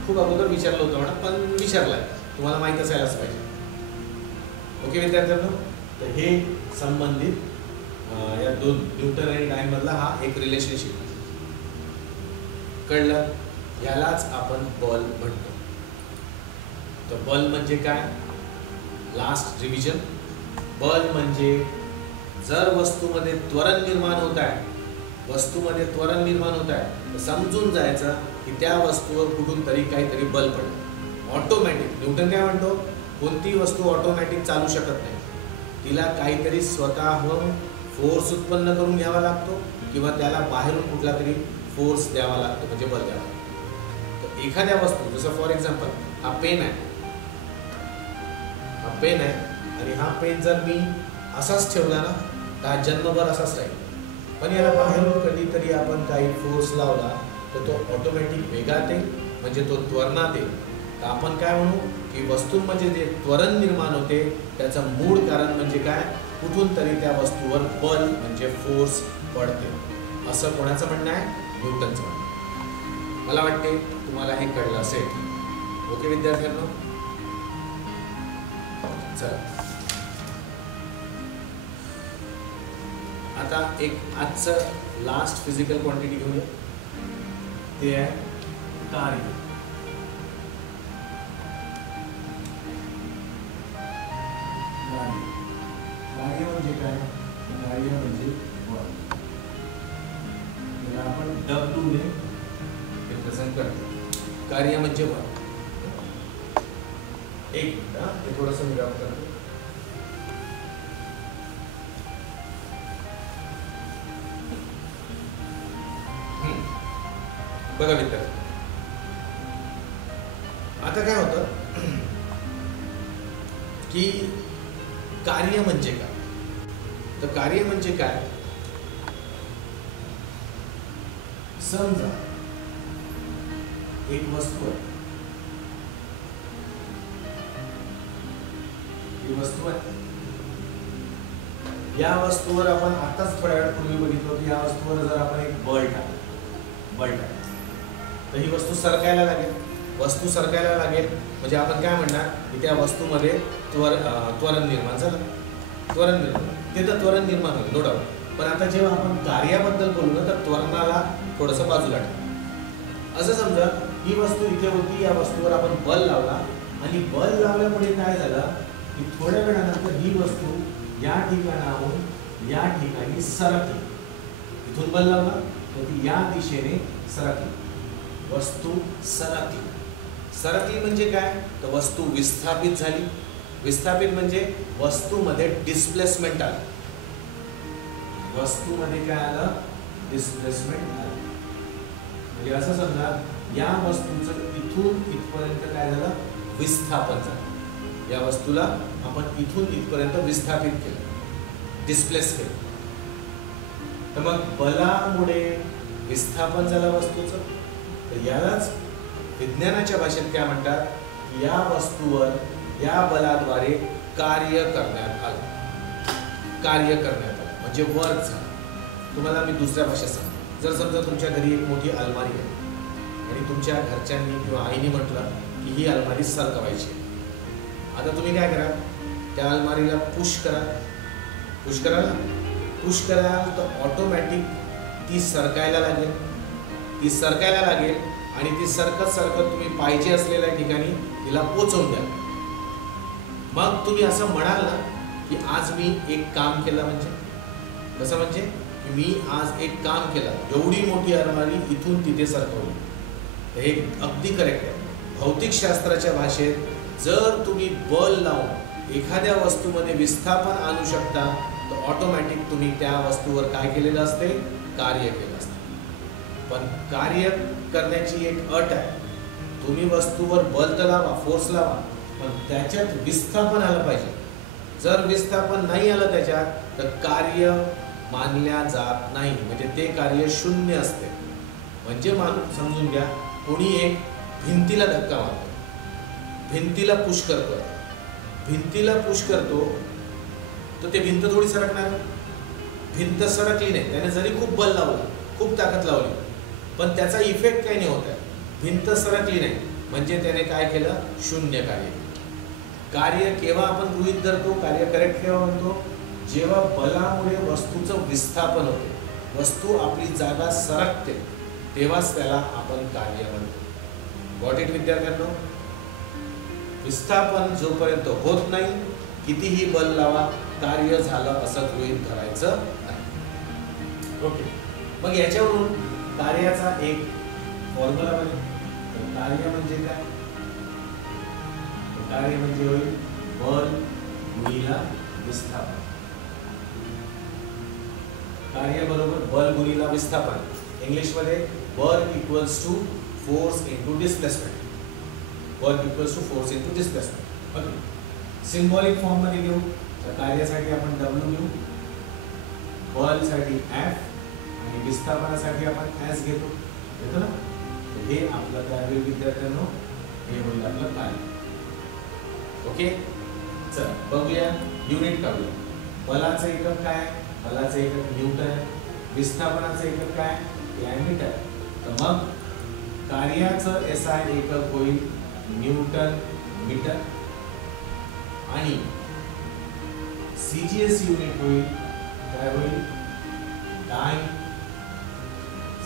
खूप अगोदर विचारलं होतं म्हणा, पण विचारलाय, तुम्हाला माहित असायलाच पाहिजे. ओके विद्यार्थ्यांनो, तर हे संबंधित या दोन न्यूटन आणि डाईन मधला हा एक रिलेशनशिप कळलं. यालाच आपण बल म्हणतो. तर बल म्हणजे काय? Last revision. बल म्हणजे जर वस्तूमध्ये त्वरण निर्माण होत आहे, वस्तूमध्ये त्वरण निर्माण होत आहे तर समजून जायचं की त्या वस्तूवर कुठून तरी काहीतरी बल पडलं. ऑटोमॅटिक. न्यूटन काय म्हणतो? कोणती वस्तू ऑटोमॅटिक चालू शकत नाही, तिला काहीतरी स्वतःहून फोर्स उत्पन्न करून घ्यावा लागतो किंवा त्याला बाहेरून कुठला तरी फोर्स द्यावा लागतो, म्हणजे बल द्यावा लागतो. तर एखाद्या वस्तू, जसं फॉर एक्झाम्पल हा पेन आहे, हा पेन आहे आणि हा पेन जर मी असाच ठेवला ना तर हा जन्मभर असाच राहील. पण याला बाहेरून कधीतरी आपण काही फोर्स लावला तर तो ऑटोमॅटिक वेगात येईल, म्हणजे तो त्वरणात येईल. तर आपण काय म्हणू की वस्तूंमध्ये जे त्वरण निर्माण होते त्याचं मूळ कारण म्हणजे काय? कुठून तरी त्या वस्तूवर बल म्हणजे फोर्स पडते, असं कोणाचं म्हणणं आहे? न्यूटनचं म्हणणं. मला वाटते तुम्हाला हे कळलं असेल. ओके विद्यार्थ्यांनो, चला आता एक आजचं लास्ट फिजिकल क्वांटिटी घेऊया, ते आहे कार्य. कार्य म्हणजे काय? कार्य म्हणजे बल. त्याला आपण W ने रिप्रेझेंट करतो. कार्य म्हणजे बल. एक मिनिट, हे थोडंसं मी ड्रॉप करतो. बघा विद्यार्थी, आता काय होतं की कार्य म्हणजे काय? तर कार्य म्हणजे काय? समजा एक वस्तू आहे, ही वस्तू आहे. या वस्तूवर आपण आताच थोड्या वेळापूर्वी बघितलं की या वस्तूवर जर आपण एक बल टाकलं तर ही वस्तू सरकायला लागेल. वस्तू सरकायला लागेल म्हणजे आपण काय म्हणणार की त्या वस्तूमध्ये त्वरण निर्माण झालं. त्वरण निर्माण, तिथं त्वरण निर्माण होईल, नो डाऊट. पण आता जेव्हा आपण कार्याबद्दल बोलू ना तर त्वरणाला थोडंसं बाजूला ठेवू. असं समजा ही वस्तू इथे होती, या वस्तूवर आपण बल लावला आणि बल लावल्यामुळे काय झालं की थोड्या वेळानंतर ही वस्तू या ठिकाणाहून या ठिकाणी सरकली. इथून बल लावला तर ती या दिशेने सरकली. वस्तू सरकली. सरकली म्हणजे काय? तर वस्तू विस्थापित झाली. विस्थापित म्हणजे वस्तूमध्ये डिस्प्लेसमेंट आलं. वस्तूमध्ये काय आलं? डिस्प्लेसमेंट आलं. म्हणजे असं समजा या वस्तूचं इथून इथपर्यंत काय झालं? विस्थापन झालं. या वस्तूला आपण इथून इथपर्यंत विस्थापित केलं, डिस्प्लेस केलं. तर मग बलामुळे विस्थापन झालं वस्तूचं. तर यालाच विज्ञानाच्या भाषेत काय म्हणतात? या वस्तूवर या बलाद्वारे कार्य करण्यात आलं. कार्य करण्यात आलं म्हणजे वर्क झालं. तुम्हाला मी दुसऱ्या भाषेत सांगतो. जर समजा तुमच्या घरी एक मोठी अलमारी आहे आणि तुमच्या घरच्यांनी किंवा आईने म्हटलं की ही अलमारी सरकवायची. आता तुम्ही काय करा? त्या अलमारीला पुश करा. पुश कराल, पुश कराल तर ऑटोमॅटिक ती सरकायला लागेल. ती सरकायला लागेल आणि ती सरकत सरकत तुम्ही पाहिजे असलेल्या ठिकाणी तिला पोचवून द्या. मग तुम्ही असं म्हणाल ना की आज मी एक काम केलं. म्हणजे कसं? म्हणजे की मी आज एक काम केलं, एवढी मोठी अलमारी इथून तिथे सरकवली. हे अगदी करेक्ट आहे. भौतिकशास्त्राच्या भाषेत जर तुम्ही बल लावून एखाद्या वस्तूमध्ये विस्थापन आणू शकता तर ऑटोमॅटिक तुम्ही त्या वस्तूवर काय केलेलं असते? कार्य केलं असते. पण कार्य करण्याची एक अट आहे. तुम्ही वस्तूवर बल तर लावा, फोर्स लावा, पण त्याच्यात विस्थापन आलं पाहिजे. जर विस्थापन नाही आलं त्याच्यात तर कार्य मानल्या जात नाही. म्हणजे ते कार्य शून्य असते. म्हणजे समजून घ्या, कोणी एक भिंतीला धक्का मारतो, भिंतीला पुश करतो, भिंतीला पुश करतो तर ते भिंत थोडी सरकणार. भिंत सरकली नाही. त्याने जरी खूप बल लावलं, खूप ताकद लावली, पण त्याचा इफेक्ट काही नाही होत आहे. भिंत सरकली नाही म्हणजे त्याने काय केलं? शून्य कार्य. कार्य केव्हा आपण गृहीत धरतो? कार्य करेक्ट केव्हा म्हणतो? जेव्हा बलामुळे वस्तूचं विस्थापन होते, वस्तू आपली जागा सरकते, तेव्हाच त्याला आपण कार्य म्हणतो. गॉट इट विद्यार्थ्यांनो? विस्थापन जोपर्यंत होत नाही, कितीही बल लावा, कार्य झालं असं गृहीत धरायचं नाही. ओके. मग याच्यावरून कार्याचा एक फॉर्म्युला बनेल. कार्य म्हणजे काय? कार्य म्हणजे होईल बल गुणिला विस्थापन. कार्य बरोबर बल गुणिला विस्थापन. इंग्लिशमध्ये work equals to force into displacement. Work equals to force into displacement. Okay. Symbolic form मध्ये घेऊ तर कार्यासाठी आपण W घेऊ, बलसाठी F आणि विस्थापनासाठी आपण S घेतो. घेतो ना? हे आपलं काय होईल विद्यार्थ्यांनो? हे होईल आपलं कार्य. ओके. चला बघूया, युनिट काढूया. बलाचं एकक काय? बलाचं एकक न्यूटन. विस्थापनाचं एकक काय? मीटर. तर मग कार्याचं SI एकक होईल न्यूटन मीटर आणि CGS युनिट होईल काय? होईल डाइन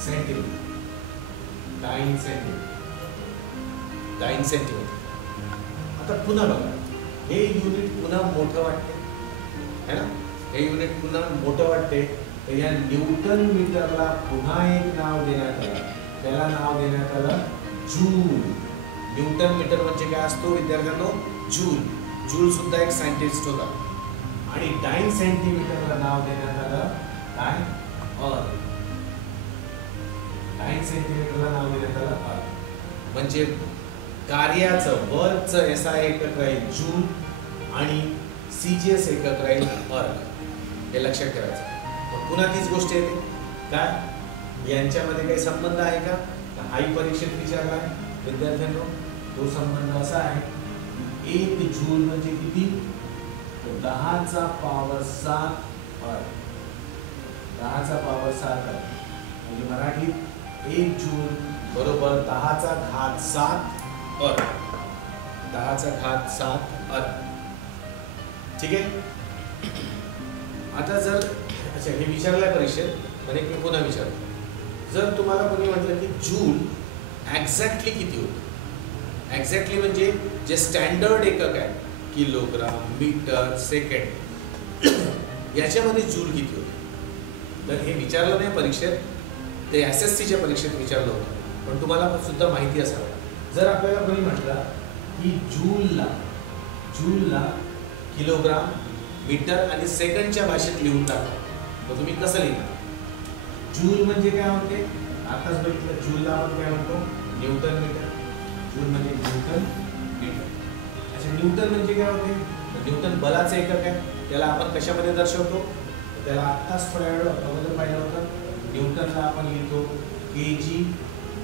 सेंटीमीटर. Dyne centimetre. आता पुन्हा बघा, हे युनिट पुन्हा मोठं वाटते है ना? हे युनिट पुन्हा मोठं वाटते. तर या न्यूटन मीटरला पुन्हा एक नाव देण्यात आलं. त्याला नाव देण्यात आलं जूल. न्यूटन मीटर म्हणजे काय असतो विद्यार्थ्यांनो? जूल. जूल सुद्धा एक सायंटिस्ट होता. आणि डाइन सेंटीमीटरला नाव देण्यात आलं काय? अर्थ. 60 सेंटीमीटरला नाव देण्यात आलं अर्क. म्हणजे कार्याचं वर्कचं SI एकक राहील जूल आणि CGS एकक राहील अर्क. हे लक्षात ठेवायचं. मग पुन्हा तीच गोष्ट येते काय यांच्यामध्ये काही संबंध आहे का? हाही परीक्षेत विचारला आहे विद्यार्थ्यांनो. तो संबंध असा आहे 1 जूल म्हणजे किती? 10चा पॉवर 7 अर्क. 10चा पॉवर 7 अर्क म्हणजे मराठीत 1 जूल बरोबर 10चा घात 7 अर्क. 10चा घात 7 अर्क. ठीक आहे. आता जर अच्छा हे विचारलंय परीक्षेत पण एक मी पुन्हा विचारतो. जर तुम्हाला कोणी म्हटलं की जूल एक्झॅक्टली किती होतं? एक्झॅक्टली म्हणजे जे स्टँडर्ड एकक आहे किलोग्राम, मीटर, सेकंड याच्यामध्ये जूल किती होतं? तर हे विचारलं नाही परीक्षेत, ते SSCच्या परीक्षेत विचारलं होतं. पण तुम्हाला सुद्धा माहिती असावं. जर आपल्याला कोणी म्हटलं की जूलला किलोग्राम, मीटर आणि सेकंडच्या भाषेत लिहून टाका तर तुम्ही कसं लिहिणार? जूल म्हणजे काय होते? आताच बघितलं जूलला आपण काय म्हणतो? Newton metre. जूल म्हणजे न्यूटन मीटर. अच्छा न्यूटन म्हणजे काय होते? न्यूटन बलाचे एकक आहे. त्याला आपण कशामध्ये दर्शवतो? त्याला आत्ताच थोड्या वेळ अगोदर पाहिलं होतं. न्यूटनला आपण लिहितो kg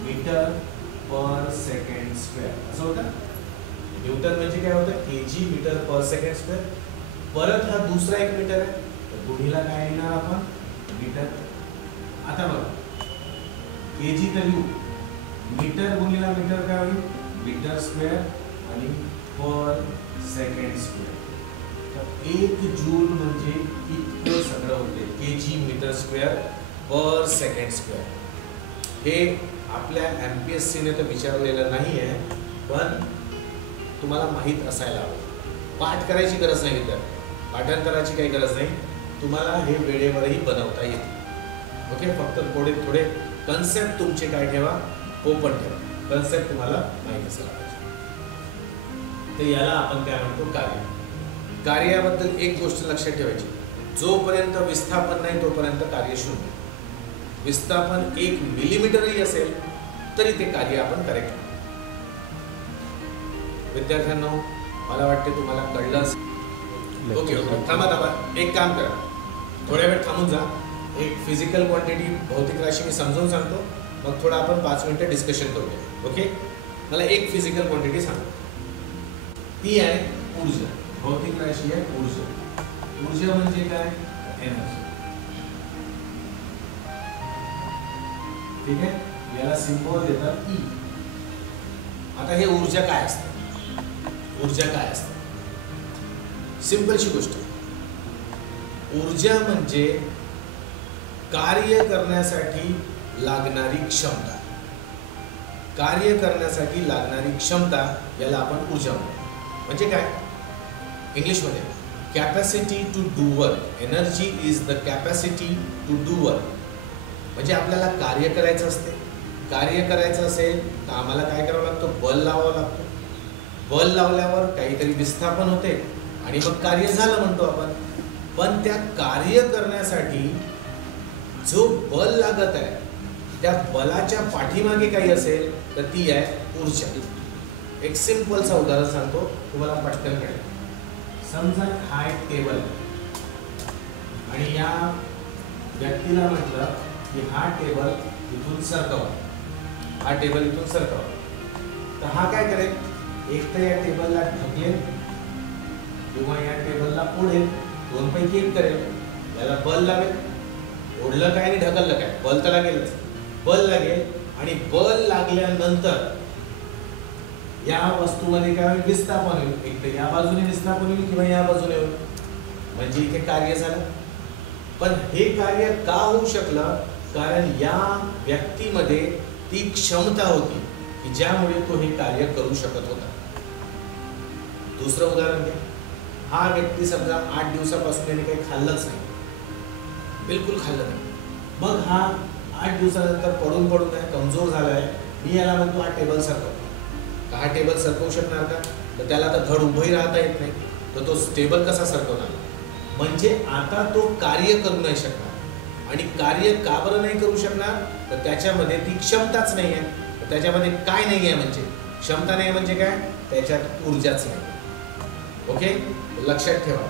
मीटर पर सेकंड स्क्वेअर असं होतं. न्यूटन म्हणजे काय होतं? kg मीटर पर सेकंड स्क्वेअर. परत हा दुसरा एक मीटर आहे तर दोन्हीला काय लिहिणार आपण? मीटर. आता बघा kg तर लिहू, मीटर गुणिला मीटर काय होईल? मीटर स्क्वेअर आणि पर सेकंड स्क्वेअर. तर 1 जूल म्हणजे इतकं सगळं होते kg मीटर स्क्वेअर पर सेकंड स्क्वेअर. हे आपल्या MPSCने तर विचारलेलं नाही आहे पण तुम्हाला माहीत असायला हवं. पाठ करायची गरज नाही विद्यार्थी, पाठांतराची काही गरज नाही. तुम्हाला हे वेळेवरही बनवता येते. ओके. फक्त थोडे कन्सेप्ट तुमचे काय ठेवा? ओपन ठेवा. कन्सेप्ट तुम्हाला माहीत असायला पाहिजे. तर याला आपण काय म्हणतो? कार्य. कार्याबद्दल एक गोष्ट लक्षात ठेवायची, जोपर्यंत विस्थापन नाही तोपर्यंत कार्य शून्य. विस्थापन 1 मिलीमीटरही असेल तरी ते कार्य आपण करेक्ट. विद्यार्थ्यांनो मला वाटते तुम्हाला कळलं असेल. ओके. थांबा एक काम करा, थोड्या वेळ थांबून जा. एक फिजिकल क्वांटिटी भौतिक राशी मी समजावून सांगतो, मग थोडं आपण 5 मिनिटं डिस्कशन करूया. ओके. मला एक फिजिकल क्वांटिटी सांगा. ती आहे ऊर्जा. भौतिक राशी आहे ऊर्जा. ऊर्जा म्हणजे काय? एनर्जी. ठीक आहे. याला सिंबल देतात E. आता हे ऊर्जा काय असते? ऊर्जा काय असते? सिंपलशी गोष्ट. ऊर्जा म्हणजे कार्य करण्यासाठी लागणारी क्षमता. कार्य करण्यासाठी लागणारी क्षमता याला आपण ऊर्जा म्हणतो. म्हणजे काय? इंग्लिशमध्ये capacity to do work. Energy is the capacity to do work. म्हणजे आपल्याला कार्य करायचं असते. कार्य करायचं असेल तर आम्हाला काय करावं लागतं? बल लावावं लागतं. बल लावल्यावर काहीतरी विस्थापन होते आणि मग कार्य झालं म्हणतो आपण. पण त्या कार्य करण्यासाठी जो बल लागत आहे त्या बलाच्या पाठीमागे काही असेल तर ती आहे ऊर्जा. एक सिंपलचं उदाहरण सांगतो तुम्हाला पटकन कळेल. समजा हा एक टेबल आणि या व्यक्तीला म्हटलं की हा टेबल इथून सरकवा. हा टेबल इथून सरकवा. तर हा काय करेल? एक तर या टेबलला ढकलेल किंवा या टेबलला ओढेल. दोन पैकी एक करेल. याला बल लागेल. ओढलं काय आणि ढकललं काय? बल तर लागेलच. बल लागेल आणि बल लागल्यानंतर या वस्तूमध्ये काय होईल? विस्थापन होईल. एक तर या बाजूने विस्थापन होईल किंवा या बाजूने होईल. म्हणजे इथे कार्य झालं. पण हे कार्य का होऊ शकलं? कारण या व्यक्तीमध्ये ती क्षमता होती की ज्यामुळे तो हे कार्य करू शकत होता. दुसरं उदाहरण घ्या. हा व्यक्ती समजा 8 दिवसापासून त्याने काही खाल्लंच नाही, बिलकुल खाल्लं नाही. मग हा 8 दिवसानंतर पडून आहे, कमजोर झाला आहे. मी याला म्हणतो हा टेबल सरकव. हा टेबल सरकवू शकणार का? तर त्याला तर धड उभंही राहता येत नाही. तर तो टेबल कसा सरकवणार? म्हणजे आता तो कार्य करू नाही शकणार. आणि कार्य का बरं नाही करू शकणार, तर त्याच्यामध्ये ती क्षमताच नाही आहे. त्याच्यामध्ये काय नाही आहे म्हणजे क्षमता नाही म्हणजे काय, त्याच्यात ऊर्जाच नाही. ओके, लक्षात ठेवा.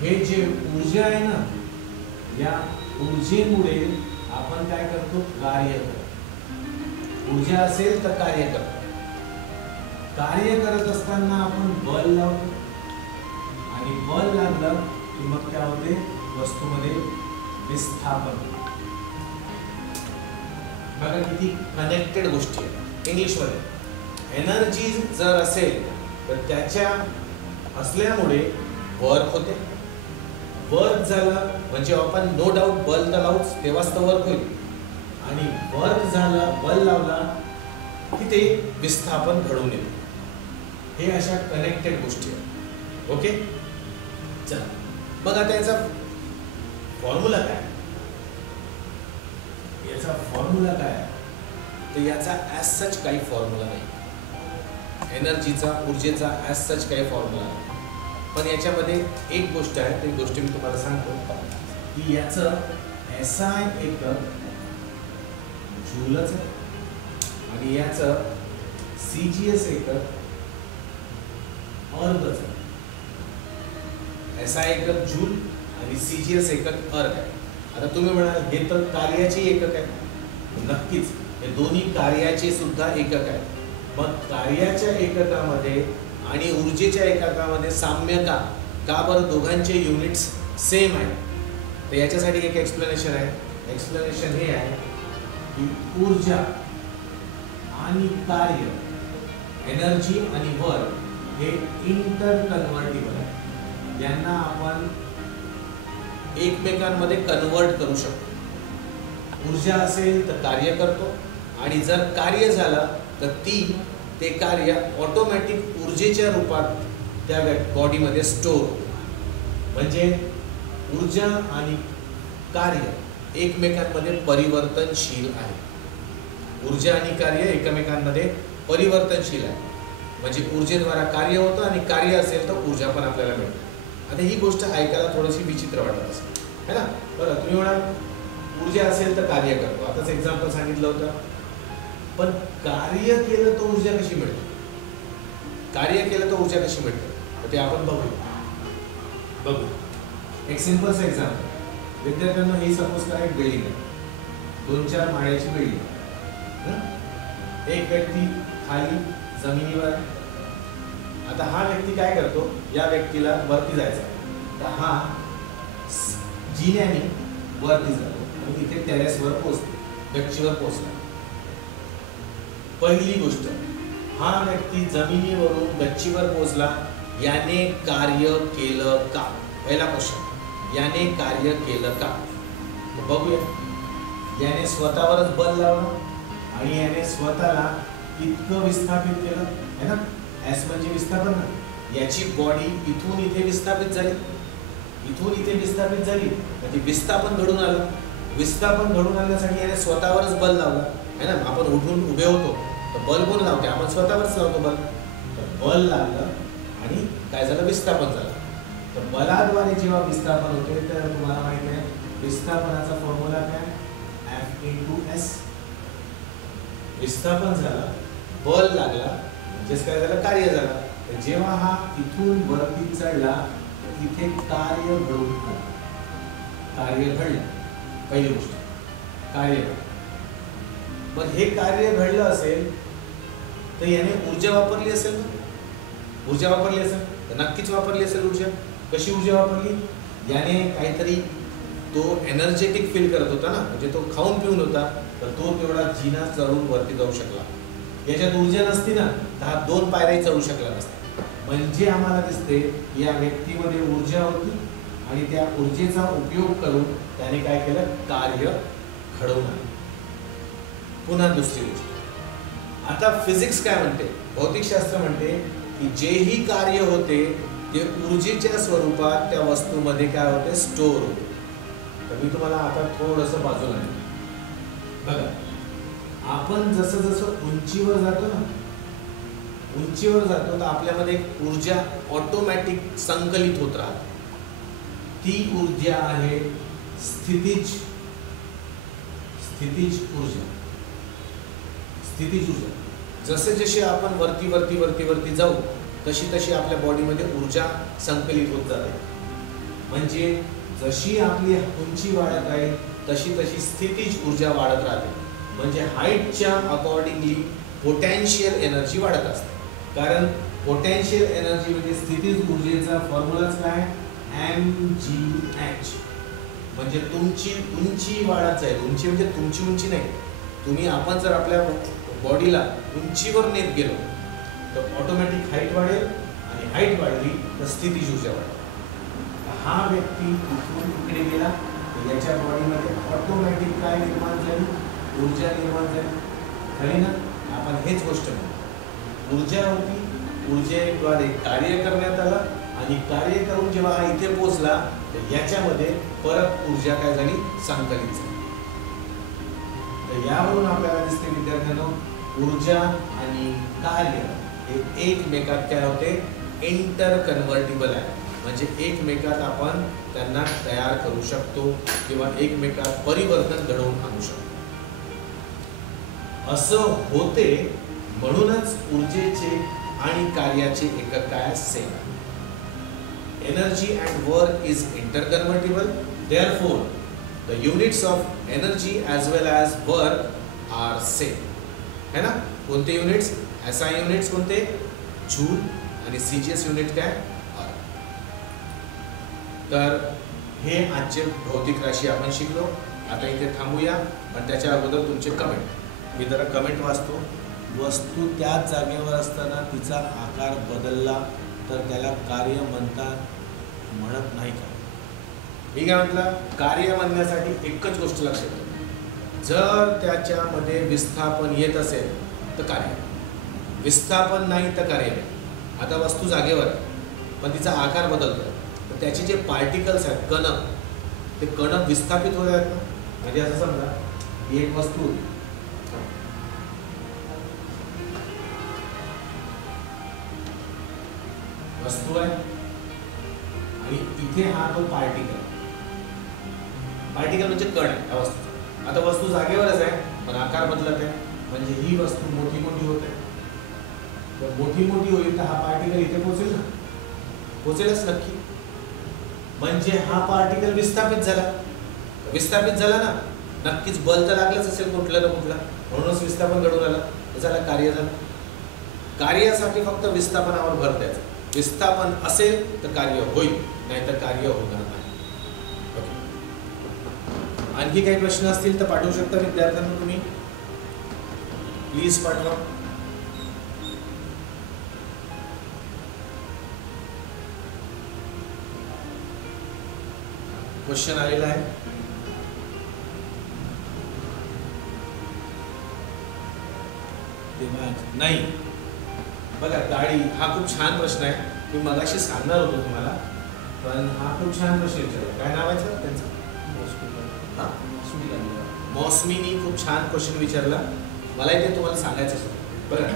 हे जे ऊर्जा आहे ना, या ऊर्जेमुळे आपण काय करतो, कार्य करतो. ऊर्जा असेल तर कार्य करतो. कार्य करत असताना आपण बल लावतो आणि बल लागलं की मग काय होते, वस्तूमध्ये विस्थापन. बघा किती कनेक्टेड गोष्टी आहेत. इंग्लिशमध्ये एनर्जी जर असेल तर त्याच्या असल्यामुळे वर्क होते. वर्क झालं म्हणजे आपण नो डाऊट बल तर लावूच, तेव्हाच तर वर्क होईल. आणि वर्क झालं, बल लावला की ते विस्थापन घडून येते. हे अशा कनेक्टेड गोष्टी आहेत. ओके, चला मग आता याचा फॉर्म्युला काय, याचा फॉर्म्युला काय, तर याचा ॲज सच काही फॉर्म्युला नाही. एनर्जीचा, ऊर्जेचा ॲज सच काही फॉर्म्युला नाही. पण याच्यामध्ये एक गोष्ट आहे, ती गोष्ट मी तुम्हाला सांगतो की याचं SI एकक जूलच आहे आणि याचं CGS एकक अर्धच आहे. SI एकक जूल आणि CGS एकक अर्ध आहे. आता तुम्ही म्हणाल हे तर कार्याचे एकक आहे. नक्कीच हे दोन्ही कार्याचे सुद्धा एकक आहे. मग कार्याच्या एककामध्ये आणि ऊर्जेच्या एककामध्ये साम्य का, का बरं दोघांचे युनिट्स सेम आहे, तर याच्यासाठी एक एक्सप्लेनेशन आहे. एक्सप्लेनेशन हे आहे की ऊर्जा आणि कार्य, एनर्जी आणि वर्क हे इंटर कन्व्हर्टिबल आहे. यांना आपण एकमेकांमध्ये कन्वर्ट करू शकतो. ऊर्जा असेल तर कार्य करतो आणि जर कार्य झालं तर ते कार्य ऑटोमॅटिक ऊर्जेच्या रूपात त्या बॉडीमध्ये स्टोर होतं. म्हणजे ऊर्जा आणि कार्य एकमेकांमध्ये परिवर्तनशील आहे. ऊर्जा आणि कार्य एकमेकांमध्ये परिवर्तनशील आहे. म्हणजे ऊर्जेद्वारा कार्य होतं आणि कार्य असेल तर ऊर्जा पण आपल्याला मिळते. आता ही गोष्ट ऐकायला थोडीशी विचित्र वाटत असेल, है ना. बरं, तुम्ही म्हणाल ऊर्जा असेल तर कार्य करतो, आताच एक्झाम्पल सांगितलं होतं. पण कार्य केलं तर ऊर्जा कशी मिळते, कार्य केलं तर ऊर्जा कशी मिळते, तर ते आपण बघू. एक सिंपलचं एक्झाम्पल. विद्यार्थ्यांना ही सपोज करा एक बिल्डिंग आहे, 2-4 माळ्याची बिल्डिंग. एक व्यक्ती खाली जमिनीवर आहे. आता हा व्यक्ती काय करतो, या व्यक्तीला वरती जायचं आहे, तर हा जिन्याने वरती जातो आणि इथे टेरेसवर पोहोचतो, गच्चीवर पोहोचला. पहिली गोष्ट, हा व्यक्ती जमिनीवरून गच्चीवर पोहोचला, याने कार्य केलं का, पहिला क्वेश्चन, याने कार्य केलं का. बघूया. याने स्वतःवरच बल लावलं आणि याने स्वतःला इतकं विस्थापित केलं, है ना. एस म्हणजे विस्थापन ना. याची बॉडी इथून इथे विस्थापित झाली, इथून इथे विस्थापित झाली, म्हणजे विस्थापन घडून आलं. विस्थापन घडून आणण्यासाठी याने स्वतःवरच बल लावलं, है ना. आपण उठून उभे होतो तर बल कोण लावते, आपण स्वतःवरच लावतो बल. तर बल लागलं आणि काय झालं, विस्थापन झालं. तर बलाद्वारे जेव्हा विस्थापन होते तर तुम्हाला माहिती आहे विस्थापनाचा फॉर्म्युला काय, F/S. विस्थापन झालं, बल लागला, म्हणजेच काय झालं, कार्य झालं. जेव्हा हा इथून वरती चढला इथे कार्य घडून आलं, कार्य घडलं. पहिली गोष्ट कार्य घडलं. पण हे कार्य घडलं असेल तर याने ऊर्जा वापरली असेल ना, ऊर्जा वापरली असेल तर नक्कीच वापरली असेल ऊर्जा. कशी ऊर्जा वापरली, याने काहीतरी तो एनर्जेटिक फील करत होता ना, म्हणजे तो खाऊन पिऊन होता, तर तो तेवढा जिना चढून वरती जाऊ शकला. याच्यात ऊर्जा नसती ना तर हा 2 पायऱ्या चढू शकला नसता. म्हणजे आम्हाला दिसते या व्यक्तीमध्ये ऊर्जा होती आणि त्या ऊर्जेचा उपयोग करून त्याने काय केलं, कार्य घडवून आणलं. पुन्हा दुसरी गोष्ट, आता फिजिक्स काय म्हणते, भौतिकशास्त्र म्हणते की जेही कार्य होते ते ऊर्जेच्या स्वरूपात त्या वस्तूमध्ये काय होते, स्टोर होते. तर मी तुम्हाला आता थोडंसं बाजूला आणतो. बघा, आपण जसं जसं उंचीवर जातो ना, उंचीवर जातो तर आपल्यामध्ये एक ऊर्जा ऑटोमॅटिक संकलित होत राहते. ती ऊर्जा आहे स्थितीज ऊर्जा. स्थितीज ऊर्जा जसे जसे आपण वरती वरती वरती वरती जाऊ तशी तशी आपल्या बॉडीमध्ये ऊर्जा संकलित होत जाते. म्हणजे जशी आपली उंची वाढत राहील तशी तशी स्थितीज ऊर्जा वाढत राहते. म्हणजे हाईटच्या अकॉर्डिंगली पोटॅन्शियल एनर्जी वाढत असते. कारण पोटॅन्शियल एनर्जी म्हणजे स्थितीज ऊर्जेचा फॉर्म्युलाच काय, mgh. म्हणजे तुमची उंची वाढत जाईल. उंची म्हणजे तुमची उंची नाही, तुम्ही आपण जर आपल्या बॉडीला उंचीवर नेत गेलो तर ऑटोमॅटिक हाईट वाढेल आणि हाईट वाढली तर स्थितीज ऊर्जा वाढेल. हा व्यक्ती इथून इकडे गेला तर याच्या बॉडीमध्ये ऑटोमॅटिक काय निर्माण झाली, ऊर्जा निर्माण झाली. खरी ना? आपण हेच गोष्ट म्हणतो, ऊर्जा होती, ऊर्जेद्वारे कार्य करण्यात आलं आणि कार्य करून जेव्हा हा इथे पोहोचला तर याच्यामध्ये परत ऊर्जा काय झाली, संकलित झाली. तर यावरून आपल्याला दिसते विद्यार्थ्यांनो, ऊर्जा आणि कार्य हे एकमेकात काय होते, इंटर कन्व्हर्टिबल आहे. म्हणजे एकमेकात आपण त्यांना तयार करू शकतो किंवा एकमेकात परिवर्तन घडवून आणू शकतो. असं होते म्हणूनच ऊर्जेचे आणि कार्याचे एकक काय, same. Energy and work is interconvertible. Therefore the units of energy as well as work are same. है ना? कोणते युनिट्स, SI युनिट्स कोणते, जूल, आणि CGS युनिट काय, आर. तर हे आजचे भौतिक राशी आपण शिकलो. आता इथे थांबूया, पण त्याच्या अगोदर तुमचे कमेंट. मी जरा कमेंट वाचतो. वस्तू त्याच जागेवर असताना तिचा आकार बदलला तर त्याला कार्य म्हणत नाही का? मी काय म्हटलं, कार्य म्हणण्यासाठी एकच गोष्ट लक्षात ठेवा, जर त्याच्यामध्ये विस्थापन येत असेल तर कार्य, विस्थापन नाही तर कार्य नाही. आता वस्तू जागेवर पण तिचा आकार बदलतो तर त्याचे जे पार्टिकल्स आहेत, कण, ते कण विस्थापित होत आहेत ना. म्हणजे असं समजा ही एक वस्तू आहे आणि इथे हा तो पार्टिकल म्हणजे कण आहे या वस्तूचा. आता वस्तू जागेवरच आहे पण आकार बदलत आहे, म्हणजे ही वस्तू मोठी मोठी होते. तर मोठी मोठी होईल तर हा पार्टिकल इथे पोहोचेल ना, पोहोचेलच नक्की. म्हणजे हा पार्टिकल विस्थापित झाला ना, नक्कीच बल तर लागलंच असेल कुठलं ना कुठलं, म्हणूनच विस्थापन घडून आलं. त्याला कार्य झालं. कार्यासाठी फक्त विस्थापनावर भर द्यायचा. विस्थापन असेल तर कार्य होईल, नाहीतर कार्य होणार नाही. आणखी काही प्रश्न असतील तर पाठवू शकता विद्यार्थ्यांना तुम्ही, प्लीज पाठवा. क्वेश्चन आलेला आहे. नाही बघा, गाडी हा खूप छान प्रश्न आहे. मी मगाशी सांगणार होतो तुम्हाला, पण हा खूप छान प्रश्न विचारला. काय नाव आहे सर त्यांचं? मौसमीनी खूप छान क्वेश्चन विचारला. मला इथे तुम्हाला सांगायचं होतं. बघा,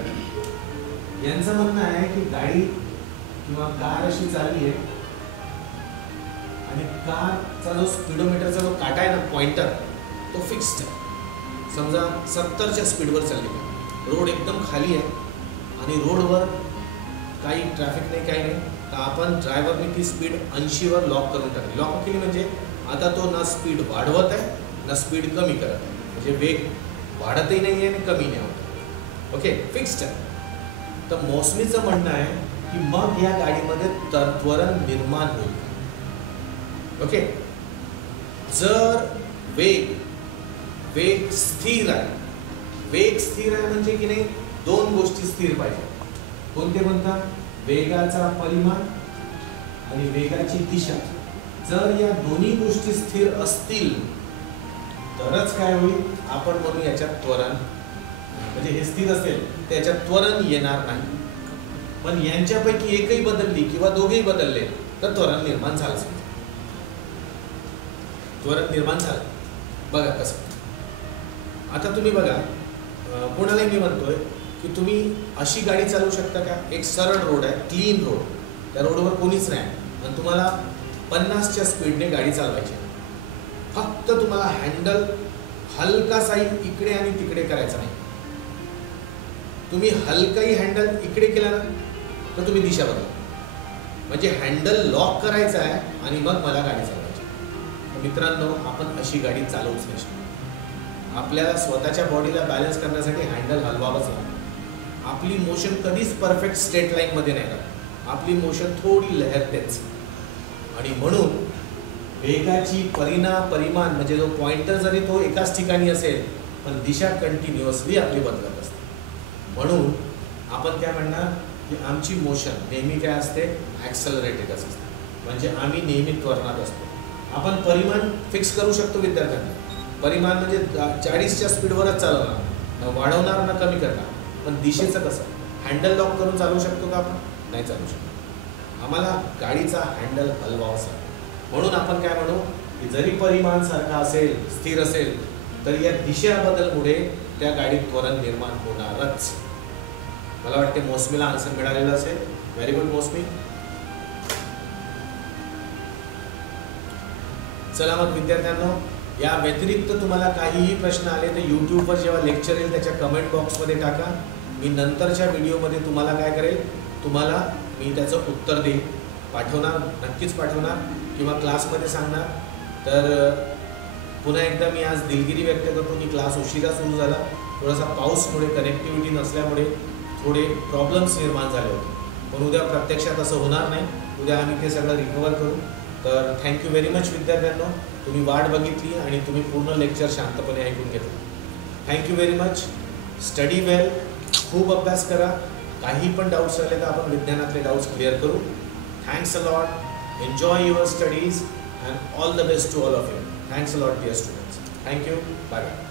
यांचं म्हणणं आहे की गाडी किंवा कार अशी चालली आहे आणि कारचा जो स्पीडोमीटरचा जो काटा आहे ना, पॉइंटर, तो फिक्स्ड आहे. समजा 70च्या स्पीडवर चालली आहे, रोड एकदम खाली आहे आणि रोडवर काही ट्रॅफिक नाही, काही नाही, तर आपण ड्रायव्हरने ती स्पीड 80वर लॉक करून टाकली. लॉक केली म्हणजे आता तो ना स्पीड वाढवत आहे ना स्पीड कमी करत आहे. म्हणजे वेग वाढतही नाही आहे आणि कमी नाही होत. ओके, फिक्स्ड आहे. तर मौसमीचं म्हणणं आहे की मग या गाडीमध्ये त्वरण निर्माण होईल. ओके, जर वेग स्थिर आहे, वेग स्थिर आहे म्हणजे की नाही, दोन गोष्टी स्थिर पाहिजे. कोणते म्हणतात? वेगाचा परिमाण आणि वेगाची दिशा. जर या दोन्ही गोष्टी स्थिर असतील तरच काय होईल, आपण म्हणू याच्यात त्वरण. म्हणजे हे स्थिर असेल तर याच्यात त्वरण येणार नाही. पण यांच्यापैकी एकही बदलली किंवा दोघेही बदलले तर त्वरण निर्माण झालंच. त्वरण निर्माण झालं. बघा कसं. आता तुम्ही बघा, कोणालाही मी म्हणतोय की तुम्ही अशी गाडी चालवू शकता का? एक सरळ रोड आहे, क्लीन रोड, त्या रोडवर कोणीच नाही आणि तुम्हाला 50च्या स्पीडने गाडी चालवायची. फक्त तुम्हाला हँडल हलकासाही इकडे आणि तिकडे करायचा नाही. तुम्ही हलकाही हँडल इकडे केला ना तर तुम्ही दिशा बदला. म्हणजे हँडल लॉक करायचा आहे आणि मग मला गाडी चालवायची. तर मित्रांनो, आपण अशी गाडी चालवूच नाही शकत. आपल्याला स्वतःच्या बॉडीला बॅलन्स करण्यासाठी हँडल हलवावंच लागतं. आपली मोशन कधीच परफेक्ट स्ट्रेट लाईनमध्ये नाही राहत. आपली मोशन थोडी लहरतेच. आणि म्हणून वेगाची परिमाण म्हणजे जो पॉइंटर जरी तो एकाच ठिकाणी असेल पण दिशा कंटिन्युअसली आपली बदलत असते. म्हणून आपण काय म्हणणार की आमची मोशन नेहमी काय असते, ॲक्सलरेटेड असते. म्हणजे आम्ही नेहमी त्वरणात असतो. आपण परिमाण फिक्स करू शकतो विद्यार्थ्यांना. परिमाण म्हणजे 40च्या स्पीडवरच चालवणार, न वाढवणार ना कमी करणार. पण दिशेचं कसं, हँडल लॉक करून चालवू शकतो का आपण? नाही चालू शकतो. आम्हाला गाडीचा हँडल हलवावासा. म्हणून आपण काय म्हणू की जरी परिमाण सारखा असेल, स्थिर असेल, तर या दिशा बदलमुळे त्या गाडीत त्वरण निर्माण होणारच. मला वाटते मोसमीला आन्सर मिळालेला असेल. व्हेरी गुड मोसमी. चला मग विद्यार्थ्यांनो, या व्यतिरिक्त तुम्हाला काहीही प्रश्न आले तर यूट्यूबवर जेव्हा लेक्चर येईल त्याच्या कमेंट बॉक्समध्ये टाका. मी नंतरच्या व्हिडिओमध्ये तुम्हाला काय करेल, तुम्हाला मी त्याचं उत्तर देईन, पाठवणार, नक्कीच पाठवणार किंवा क्लासमध्ये सांगणार. तर पुन्हा एकदा मी आज दिलगिरी व्यक्त करतो की क्लास उशिरा सुरू झाला. थोडासा पाऊसमुळे, कनेक्टिव्हिटी नसल्यामुळे थोडे प्रॉब्लेम्स निर्माण झाले होते. पण उद्या प्रत्यक्षात असं होणार नाही. उद्या आम्ही ते सगळं रिकवर करू. तर थँक्यू व्हेरी मच विद्यार्थ्यांनो. तुम्ही वाट बघितली आणि तुम्ही पूर्ण लेक्चर शांतपणे ऐकून घेतलं. Thank you very much. Study well, खूप अभ्यास करा. काही पण डाऊट्स आले तर आपण विज्ञानातले डाऊट्स क्लिअर करू. Thanks a lot. Enjoy your studies and all the best to all of you. Thanks a lot dear students. Thank you. Bye bye.